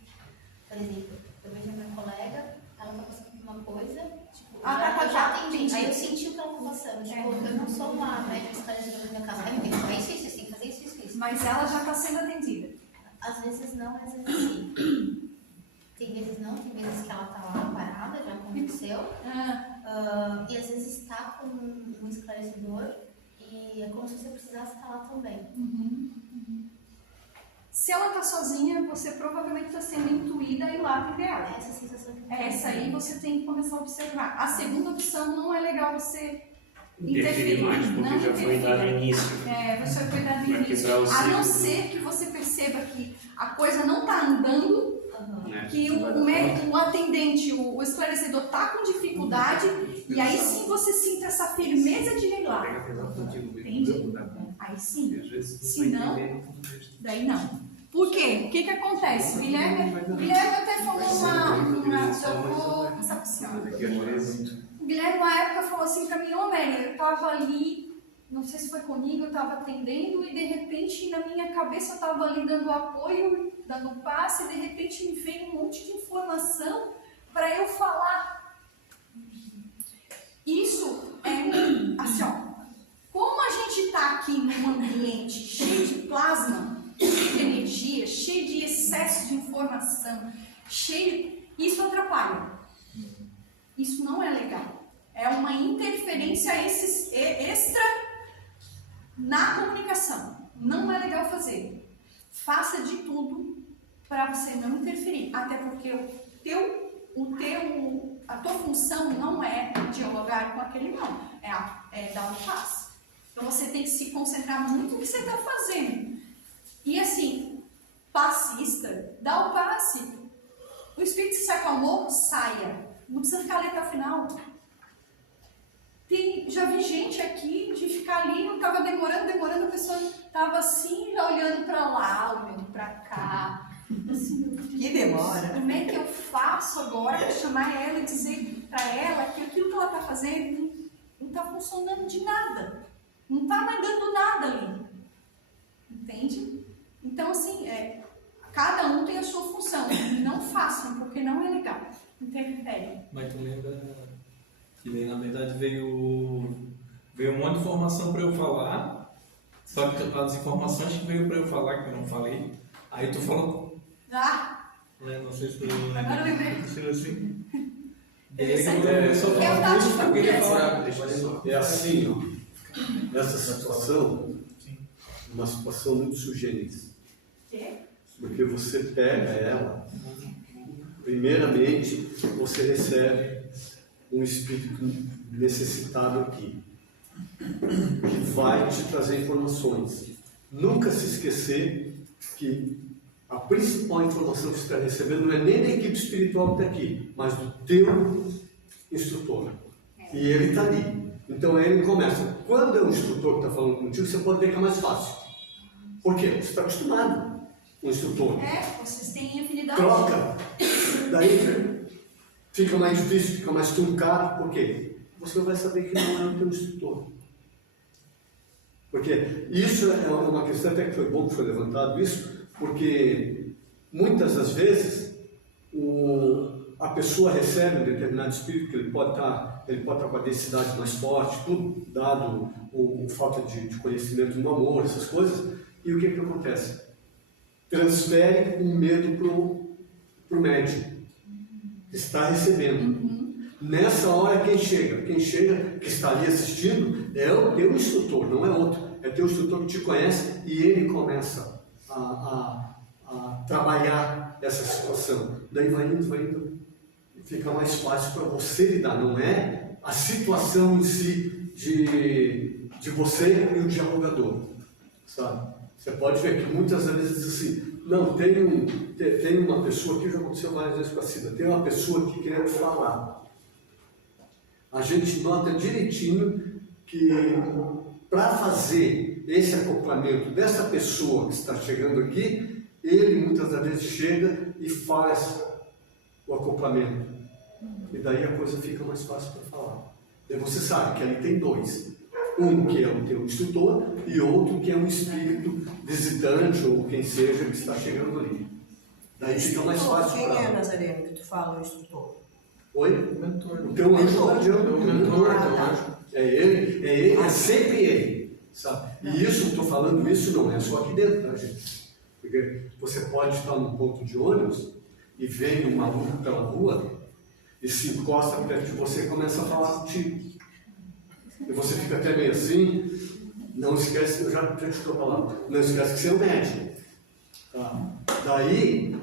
Por exemplo, eu vejo a minha colega, ela está passando por uma coisa, tipo, já atendi. Aí eu senti o que ela está passando. Tipo, eu não sou uma médica esclarecedora da minha casa. Aí eu tenho que fazer isso, tem que fazer isso. Mas ela já está sendo atendida. Às vezes não, às vezes sim. Tem vezes não, tem vezes que ela está lá parada, já aconteceu. E às vezes está com um esclarecedor e é como se você precisasse estar lá também. Se ela está sozinha, você provavelmente está sendo intuída a ir lá atender ela. Essa sensação que essa aí você tem que começar a observar. A segunda opção não é legal você interferir mais, porque já foi dado início. Você foi dado início. A não ser que você perceba que a coisa não está andando, que o atendente, o esclarecedor está com dificuldade, e aí sim você sinta essa firmeza de ir lá. Entende? Aí sim. Se não, daí não. Por quê? O que acontece? O Guilherme até falou eu vou passar para a senhora. O Guilherme, uma época, falou assim para mim: ô Mary, eu estava ali, não sei se foi comigo, eu estava atendendo, e de repente na minha cabeça eu estava ali dando apoio, dando passe, e de repente me veio um monte de informação para eu falar. Isso é assim, ó. Como a gente está aqui num ambiente cheio de plasma, cheio de energia, cheio de excesso de informação, isso atrapalha. Isso não é legal. É uma interferência extra na comunicação. Não é legal fazer. Faça de tudo para você não interferir. Até porque a tua função não é dialogar com aquele não. É dar o passe. Então você tem que se concentrar muito no que você está fazendo. E assim, passista, dá o passe. O espírito se acalmou, saia. Não precisa ficar ali até o final. Já vi gente aqui de ficar ali, não estava demorando, a pessoa estava assim, já olhando para lá, olhando para cá. Assim, que demora. Como é que eu faço agora para chamar ela e dizer para ela que aquilo que ela está fazendo não está funcionando de nada. Não está mais dando nada ali. Entende? Então, assim, cada um tem a sua função. Não façam, porque não é legal. Interfere. Mas tu lembra que na verdade veio um monte de informação para eu falar, só que as informações que veio para eu falar que eu não falei, aí tu falou. Não sei se tu lembra. Agora eu lembrei. Assim. É assim, ó. Essa situação é uma situação muito sugerente. Porque você pega ela, primeiramente você recebe um espírito necessitado aqui, que vai te trazer informações. Nunca se esquecer que a principal informação que você está recebendo não é nem da equipe espiritual que está aqui, mas do teu instrutor. E ele está ali. Então aí ele começa. Quando é o instrutor que está falando contigo, você pode ver que é mais fácil. Por quê? Você está acostumado com o instrutor. Vocês têm afinidade. Troca. Daí fica mais difícil, fica mais truncado. Por quê? Você vai saber que não é o teu instrutor. Porque isso é uma questão, até que foi bom que foi levantado isso, porque muitas das vezes a pessoa recebe um determinado espírito que ele pode estar com a densidade mais forte, tudo dado o falta de conhecimento no amor, essas coisas, e o que acontece? Transfere um medo para o médium que está recebendo. Nessa hora quem chega, que está ali assistindo, é o teu instrutor, não é outro, é teu instrutor que te conhece e ele começa a trabalhar essa situação. Daí vai indo, fica mais fácil para você lidar, não é a situação em si de você e o dialogador, sabe? Você pode ver que muitas vezes diz assim, não, tem uma pessoa aqui, já aconteceu várias vezes com a Cida, tem uma pessoa aqui querendo falar. A gente nota direitinho que para fazer esse acoplamento dessa pessoa que está chegando aqui, ele muitas das vezes chega e faz o acoplamento. E daí a coisa fica mais fácil para falar. E você sabe que ali tem dois. Um que é o teu instrutor e outro que é um espírito visitante ou quem seja que está chegando ali. Daí fica mais fácil para... Quem é, Nazareno, que tu fala, o instrutor? Oi? O mentor. O teu anjo guardião. O mentor. É ele, é sempre ele. Sabe? E isso, estou falando isso, não é só aqui dentro, tá, gente? Porque você pode estar num ponto de ônibus e vem um maluco pela rua e se encosta perto de você e começa a falar contigo. E você fica até meio assim, não esquece, eu já te estou falando, não esquece que você é o médico. Tá? Daí,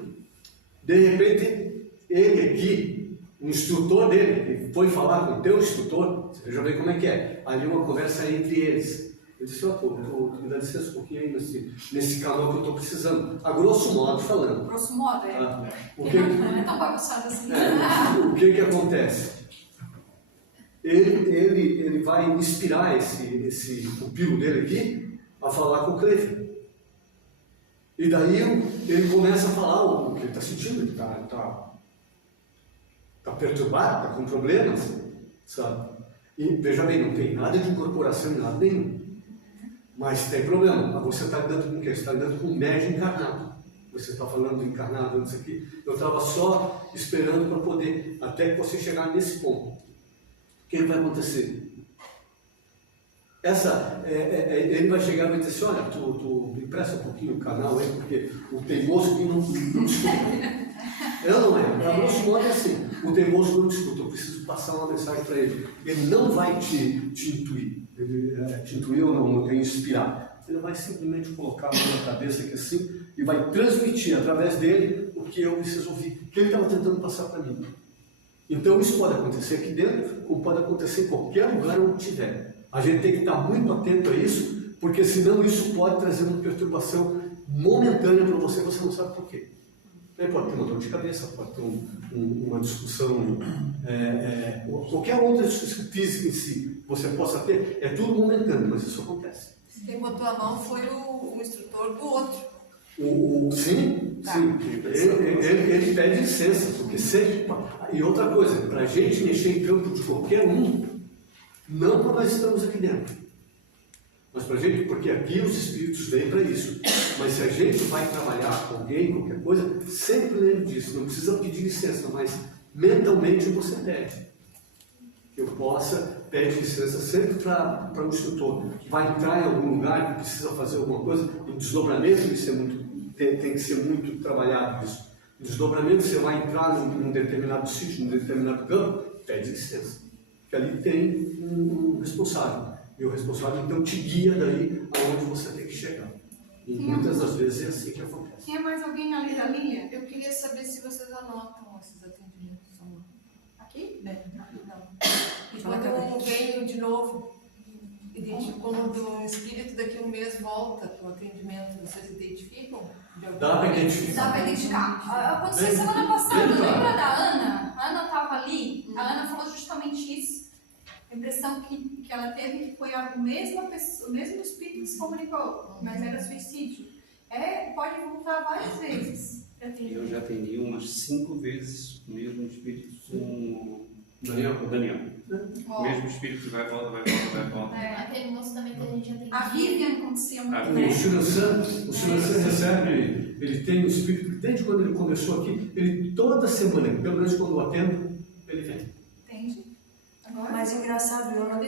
de repente, ele aqui, o instrutor dele, ele foi falar com o teu instrutor, você já vê como é que é. Ali uma conversa entre eles. Ele disse, me dá licença um pouquinho aí nesse canal que eu estou precisando. A grosso modo falando. Grosso modo, é. Não é tão bagunçado assim. O que acontece? Ele vai inspirar esse pupilo dele aqui a falar com o Cleiton. E daí ele começa a falar o que ele está sentindo, ele está perturbado, está com problemas, sabe? E veja bem, não tem nada de incorporação, nada nenhum. Mas tem problema. Você está lidando com o quê? Você está lidando com um médium encarnado. Você está falando do encarnado antes aqui. Eu estava só esperando para poder, até que você chegar nesse ponto. O que vai acontecer? Ele vai chegar e vai dizer assim, olha, tu me empresta um pouquinho o canal aí, porque o teimoso que não escuta. Não é? A grosso modo é assim, o teimoso não escuta, eu preciso passar uma mensagem para ele. Ele não vai te intuir, te intuir ou não, inspirar. Ele vai simplesmente colocar a mão na cabeça aqui assim e vai transmitir através dele o que eu preciso ouvir, o que ele estava tentando passar para mim. Então isso pode acontecer aqui dentro, ou pode acontecer em qualquer lugar onde tiver. A gente tem que estar muito atento a isso, porque senão isso pode trazer uma perturbação momentânea para você, você não sabe por quê. Pode ter uma dor de cabeça, pode ter uma discussão, qualquer outra discussão física em si você possa ter, é tudo momentâneo, mas isso acontece. Quem botou a mão foi o instrutor do outro. Sim. Ele pede licença, porque sempre. E outra coisa, para a gente mexer em campo de qualquer um, não para nós estamos aqui dentro, mas para a gente, porque aqui os espíritos vêm para isso. Mas se a gente vai trabalhar com alguém, qualquer coisa, sempre lembre disso, não precisa pedir licença, mas mentalmente você pede. Que eu possa pedir licença sempre para o instrutor. Vai entrar em algum lugar que precisa fazer alguma coisa, o desdobramento tem que ser muito trabalhado isso. O desdobramento, você vai entrar num determinado sítio, num determinado campo, pede licença. Porque ali tem um responsável. E o responsável, então, te guia daí aonde você tem que chegar. E muitas das vezes é assim que acontece. Tinha mais alguém ali da linha? Eu queria saber se vocês anotam esses atendimentos. Aqui? Não. E quando venho de novo, quando o espírito daqui a um mês volta para o atendimento, vocês identificam? Dá para identificar. Dá para identificar. Aconteceu semana passada, lembra da Ana? A Ana estava ali, a Ana falou justamente isso. A impressão que ela teve que foi a mesma pessoa, o mesmo espírito que se comunicou, mas era suicídio. Pode voltar várias vezes. Eu já atendi umas 5 vezes o mesmo espírito com Daniel. O mesmo espírito vai volta. Aquele moço também que a gente atende. A Vivian acontecia muito. O Silvio Santos recebe, ele tem um espírito que desde quando ele começou aqui, ele toda semana, pelo menos quando eu atendo, ele vem. Entende? Agora? Mas engraçado, eu não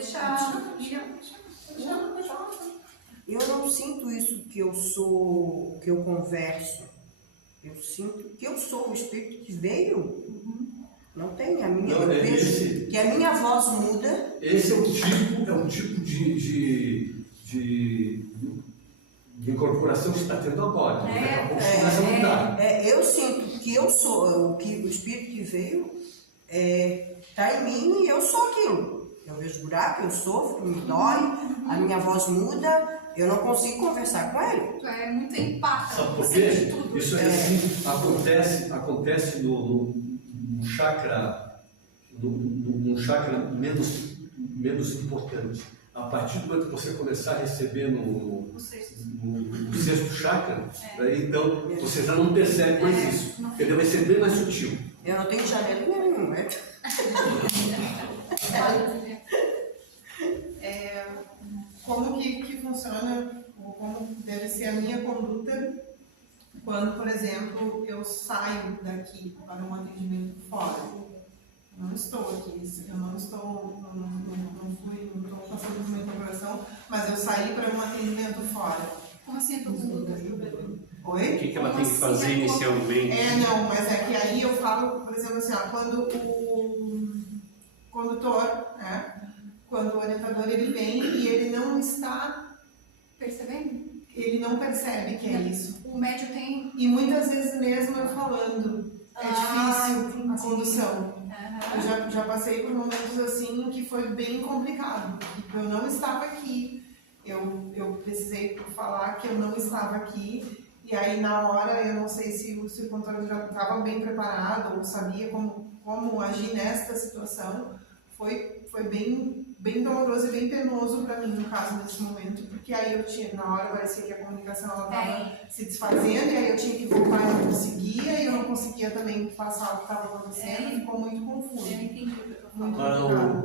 Eu não sinto isso que eu sou, que eu converso. Eu sinto que eu sou o espírito que veio. Não tem. Eu vejo que a minha voz muda. Esse é um tipo de incorporação que está tendo agora. Daqui a pouco começa a mudar. Eu sinto que eu sou, que o espírito que veio está em mim e eu sou aquilo. Eu vejo buraco, eu sofro, me dói, a minha voz muda. Eu não consigo conversar com ele. Tu é muito empático. Sabe por quê? Isso é assim, acontece no chakra, num chakra menos importante. A partir do momento que você começar a receber no sexto chakra, daí, então você já não percebe mais isso. Porque ele vai ser bem mais sutil. Eu não tenho janelinha nenhuma, né? Como que funciona, ou como deve ser a minha conduta quando, por exemplo, eu saio daqui para um atendimento fora? Eu não estou aqui, eu não estou passando por uma incorporação, mas eu saí para um atendimento fora. Como assim a tua conduta? Oi? O que ela tem que fazer inicialmente? Não, mas é que aí eu falo, por exemplo, assim, quando o condutor, quando o orientador ele vem e ele não está percebendo? Ele não percebe que é isso. O médium tem... E muitas vezes mesmo eu falando, é difícil a condução. Eu já passei por momentos assim que foi bem complicado. Eu não estava aqui eu precisei falar que eu não estava aqui, e aí na hora eu não sei se o controle já estava bem preparado ou sabia como agir nesta situação. Foi bem doloroso e bem penoso para mim no caso nesse momento, porque aí eu tinha, na hora parecia que a comunicação estava se desfazendo, e aí eu tinha que voltar e não conseguia, e eu não conseguia também passar o que estava acontecendo, ficou muito confuso.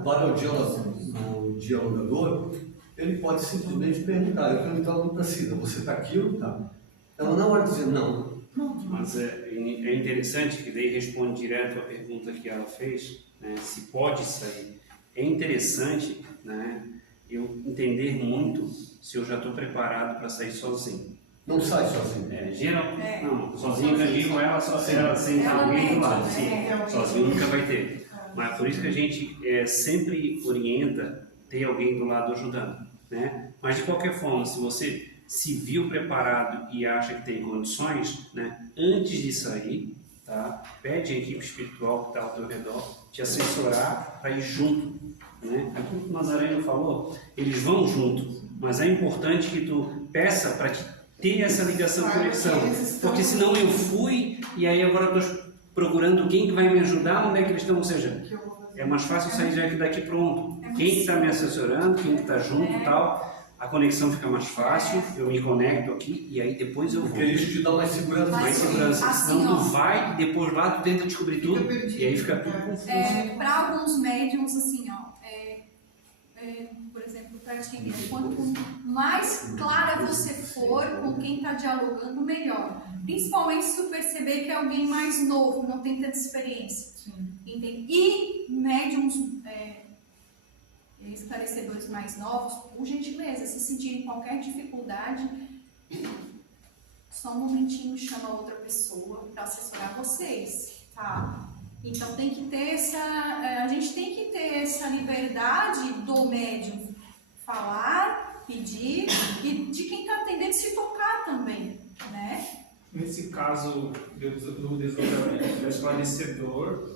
Para o dialogador, ele pode simplesmente perguntar. Eu perguntava para a Cida, você está aqui ou não está? Ela na hora de dizer não. Mas é interessante que daí responde direto a pergunta que ela fez, né, se pode sair. É interessante, né, eu entender muito se eu já estou preparado para sair sozinho. Não sai sozinho. Não, sozinho eu digo ela sem alguém do lado. Sim, sozinho nunca vai ter. Mas por isso que a gente sempre orienta ter alguém do lado ajudando, né? Mas de qualquer forma, se você se viu preparado e acha que tem condições, né, antes de sair, tá, pede a equipe espiritual que está ao teu redor te assessorar para ir junto, né? Aquilo que o Nazareno falou, eles vão junto, mas é importante que tu peça para ter essa ligação, conexão, porque senão eu fui e aí agora estou procurando quem que vai me ajudar, onde é que eles estão, ou seja, é mais fácil sair daqui pronto. Quem que está me assessorando, quem que está junto e tal, a conexão fica mais fácil, eu me conecto aqui e aí depois eu vou. Porque isso te dá mais segurança. Mais segurança, senão tu vai e depois lá tu tenta descobrir tudo e aí fica tudo confuso. Para alguns médiums, assim, por exemplo, para ti, quanto mais clara você for com quem está dialogando, melhor. Principalmente se tu perceber que é alguém mais novo, não tem tanta experiência. Entende? E médiums esclarecedores mais novos, por gentileza, se sentirem qualquer dificuldade, só um momentinho chama outra pessoa para assessorar vocês, tá? Então tem que ter a gente tem que ter essa liberdade do médium falar, pedir, e de quem está atendendo se tocar também, né? Nesse caso do desdobramento do esclarecedor,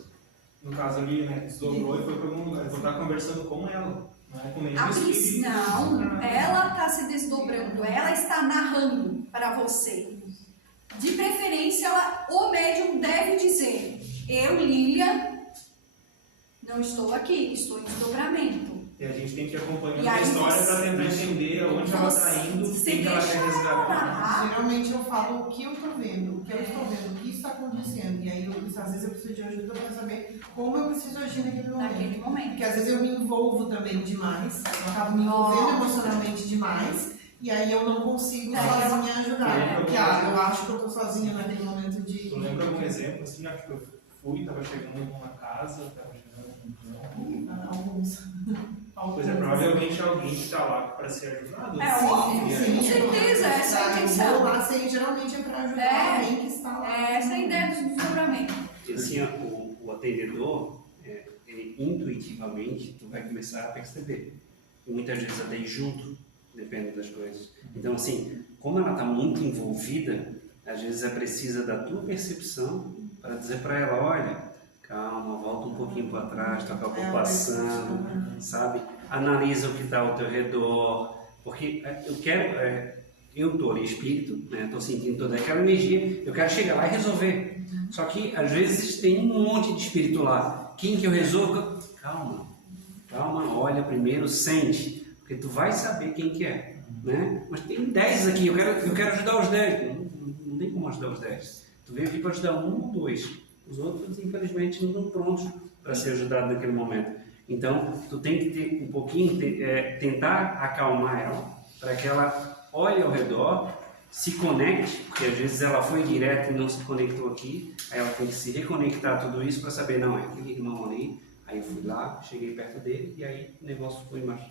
no caso ali, né, desdobrou e foi para algum lugar. Eu vou estar conversando com ela, não é com nenhum espírito. Não, ela está se desdobrando, ela está narrando para você. De preferência, o médium deve dizer: eu, Lília, não estou aqui, estou em desdobramento. E a gente tem que ir acompanhando a história para tentar entender aonde ela está indo, quem que ela quer resgatar. Geralmente eu falo o que eu estou vendo, o que eu estou vendo, o que está acontecendo. E aí, às vezes, eu preciso de ajuda para saber como eu preciso agir naquele momento. Porque às vezes eu me envolvo também demais, eu acabo me envolvendo emocionalmente demais, e aí eu não consigo sozinha ajudar. Porque eu acho que eu estou sozinha naquele momento de... Tu lembra algum exemplo, assim, que eu fui, estava chegando em uma casa, estava chegando alguns. Pois é, provavelmente alguém que está lá para ser ajudado. Óbvio, com certeza, essa é a intenção. Lá, geralmente é para ajudar alguém que está lá. Essa é a ideia do desdobramento. Assim, o atendedor, intuitivamente, tu vai começar a perceber. E muitas vezes até ir junto, depende das coisas. Então, assim, como ela está muito envolvida, às vezes é precisa da tua percepção para dizer para ela: olha, calma, volta um pouquinho para trás, está passando, sabe? Analisa o que está ao teu redor, porque eu quero, eu estou ali espírito, né? Estou sentindo toda aquela energia, eu quero chegar lá e resolver. Só que às vezes tem um monte de espírito lá. Quem que eu resolvo? Calma, olha primeiro, sente, porque tu vai saber quem que é, né? Mas tem 10 aqui, eu quero ajudar os 10. Não tem como ajudar os 10. Tu veio aqui para ajudar um ou dois. Os outros, infelizmente, não estão prontos para ser ajudados naquele momento. Então, tu tem que ter um pouquinho, tentar acalmar ela, para que ela olhe ao redor, se conecte, porque às vezes ela foi direto e não se conectou aqui, aí ela tem que se reconectar tudo isso para saber: não, é aquele irmão ali, aí eu fui lá, cheguei perto dele e aí o negócio foi mais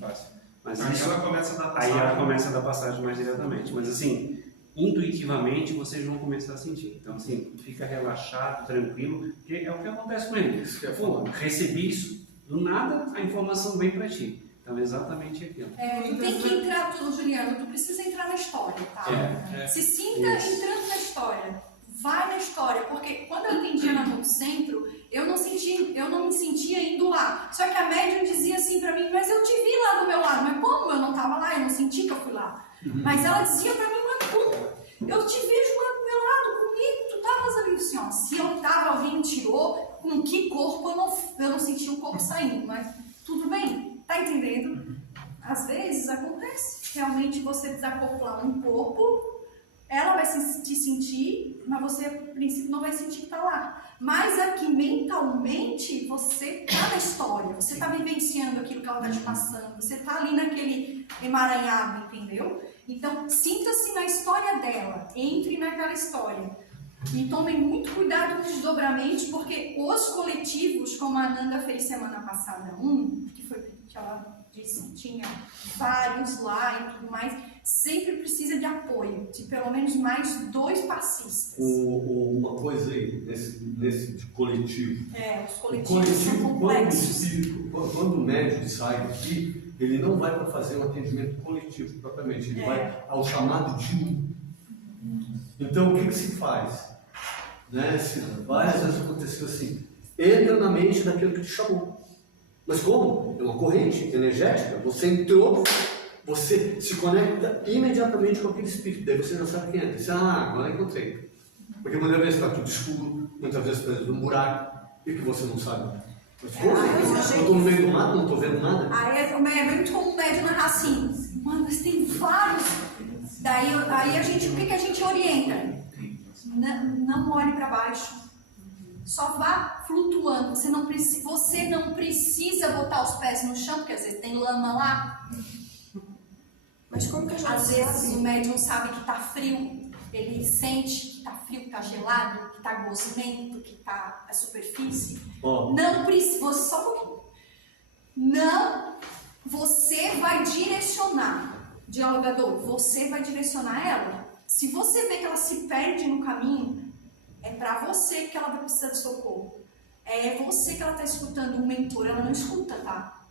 fácil. Mas aí ela começa a dar passagem. Aí ela começa a dar passagem mais diretamente. Mas assim, intuitivamente vocês vão começar a sentir. Então, assim, fica relaxado, tranquilo, porque é o que acontece com ele. Pô, recebi isso, do nada a informação vem para ti. Então, exatamente aquilo. Tu tem que entrar, Juliano, tu precisa entrar na história, tá? Se sinta entrando na história. Vai na história, porque quando eu atendia na Multicentro, eu não me sentia indo lá. Só que a médium dizia assim pra mim: mas eu te vi lá do meu lado. Mas como? Eu não estava lá, eu não Mas ela dizia para mim, mas eu te vejo magoado comigo, tu estavas ali assim, ó, se eu estava, alguém me tirou, com que corpo eu não senti o corpo saindo, mas tudo bem, tá entendendo? Às vezes acontece, realmente você desacoplar um corpo, ela vai te sentir, mas você, a princípio, não vai sentir que tá lá. Mas aqui, mentalmente, você tá na história, você tá vivenciando aquilo que ela tá te passando, você tá ali naquele emaranhado, entendeu? Então, sinta-se na história dela, entre naquela história. E tomem muito cuidado com os desdobramentos, porque os coletivos, como a Ananda fez semana passada, que foi que ela disse que tinha vários lá e tudo mais, sempre precisa de apoio, de pelo menos mais 2 passistas. Uma coisa aí, nesse coletivo. Os coletivos são complexos. Quando o médico sai daqui, ele não vai para fazer um atendimento coletivo propriamente, ele vai ao chamado de. Então, o que se faz? Né? Várias vezes aconteceu assim, entra na mente daquele que te chamou. Mas como? É uma corrente energética, você entrou, você se conecta imediatamente com aquele espírito, daí você já sabe quem é. Você, agora encontrei. Porque muitas vezes está tudo escuro, muitas vezes está dentro de um buraco, e que você não sabe. Mas como? Eu estou no meio do mato, não estou vendo nada. Aí é muito comum o médium narrar assim, mano, mas tem vários. Daí a gente, o que a gente orienta? Não olhe para baixo, só vá flutuando. Você não precisa botar os pés no chão, porque às vezes tem lama lá. Mas como que a gente às vezes o médium sabe que está frio, ele sente que está frio, que está gelado, que está gosmento, que está a superfície. Não precisa, só um pouquinho. Não, você vai direcionar, dialogador, você vai direcionar ela. Se você vê que ela se perde no caminho, é para você que ela vai precisar de socorro. É você que ela está escutando, um mentor. Ela não escuta, tá?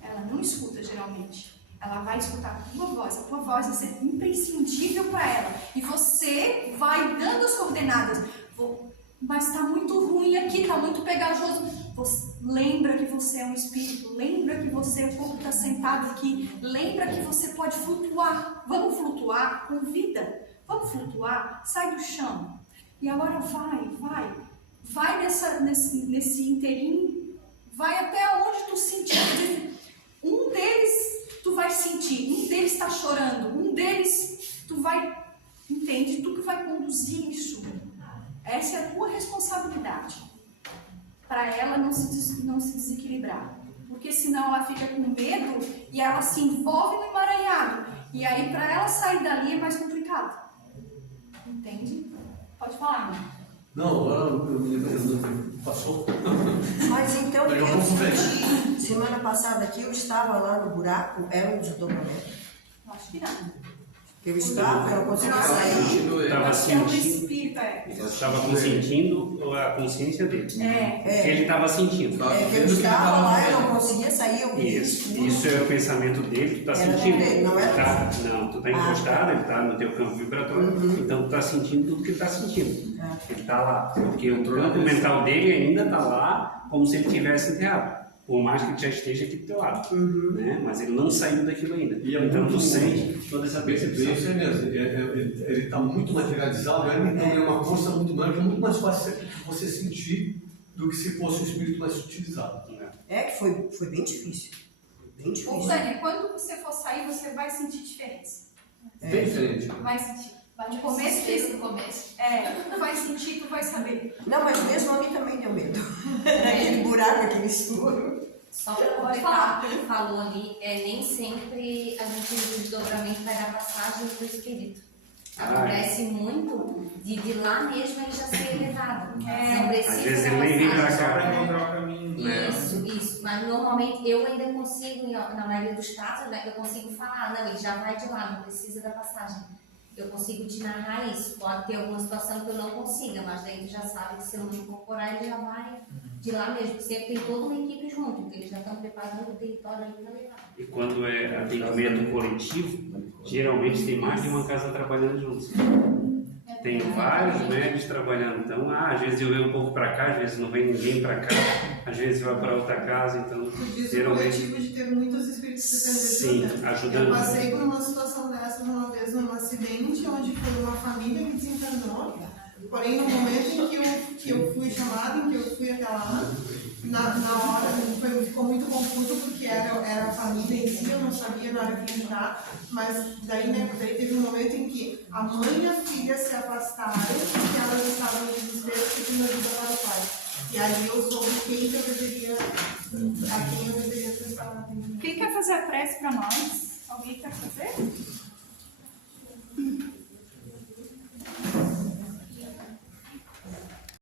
Ela não escuta, geralmente. Ela vai escutar a tua voz vai ser imprescindível para ela. E você vai dando as coordenadas. Mas está muito ruim aqui, está muito pegajoso. Lembra que você é um espírito, lembra que o corpo está sentado aqui, lembra que você pode flutuar. Vamos flutuar com vida. Vamos flutuar, sai do chão. E agora vai nesse inteirinho, vai até onde tu sentir. Um deles tu vai sentir, um deles está chorando, um deles tu vai, entende? Tu que vai conduzir isso. Essa é a tua responsabilidade, para ela não se desequilibrar, porque senão ela fica com medo e ela se envolve no emaranhado, e aí para ela sair dali é mais complicado, entende? Pode falar, né? Não, agora passou. Mas então, eu senti, semana passada aqui, eu estava lá no buraco, era um desdobramento. Acho que não. Eu não conseguia sair. Estava sentindo. Estava sentindo a consciência dele. Que ele estava sentindo. Eu estava lá, eu não conseguia sair, eu vi isso é o pensamento dele, tu está sentindo. Não era tu está encostado, ele está no teu campo vibratório, então tu está sentindo tudo que ele está sentindo. Ele está lá, porque o campo mental dele ainda está lá, como se ele tivesse enterrado. Por mais que ele já esteja aqui do teu lado, né? Mas ele não saiu daquilo ainda. Então tu sente toda essa percepção. Isso é mesmo, ele está muito materializado, então é uma força muito maior, é muito mais fácil você sentir do que se fosse um espírito mais sutilizado. Que foi bem difícil. Bem difícil. Ou seja, quando você for sair, você vai sentir diferença. Bem diferente. Vai sentir. No começo desse começo. Tu vai sentir, tu vai saber. Não, mas mesmo a mim também deu medo. Aquele buraco, aquele escuro. Só para completar o que ele falou ali, nem sempre a gente no desdobramento vai dar passagem para o espírito. Acontece muito de lá mesmo ele já ser elevado. Não precisa. Às vezes ele nem vem para cá para encontrar o caminho. Isso. Mas normalmente eu ainda consigo, na maioria dos casos, né, eu consigo falar, não, ele já vai de lá, não precisa da passagem. Eu consigo te narrar isso. Pode ter alguma situação que eu não consiga, mas daí tu já sabe que se eu não incorporar, ele já vai de lá mesmo. Sempre tem toda uma equipe junto, porque eles já estão preparando o território ali para levar. E quando é atendimento coletivo, geralmente tem mais de uma casa trabalhando juntos. Tem vários médios trabalhando. Então, às vezes eu venho um pouco para cá, às vezes não vem ninguém para cá, às vezes vai para outra casa. Então, geralmente. O coletivo de ter muitos espíritos Sim, ajudando. Eu passei por uma situação dessa uma vez num acidente, onde foi uma família que desencarnou. Porém, no momento em que eu fui chamada, em que eu fui até lá, na hora ficou muito confuso, porque era a família em si, eu não sabia na hora que entrar, mas daí, né, daí teve um momento em que a mãe e a filha se afastaram, porque elas estavam em desespero pedindo ajuda para o pai. E aí eu soube a quem eu deveria prestar atenção. Quem quer fazer a prece para nós? Alguém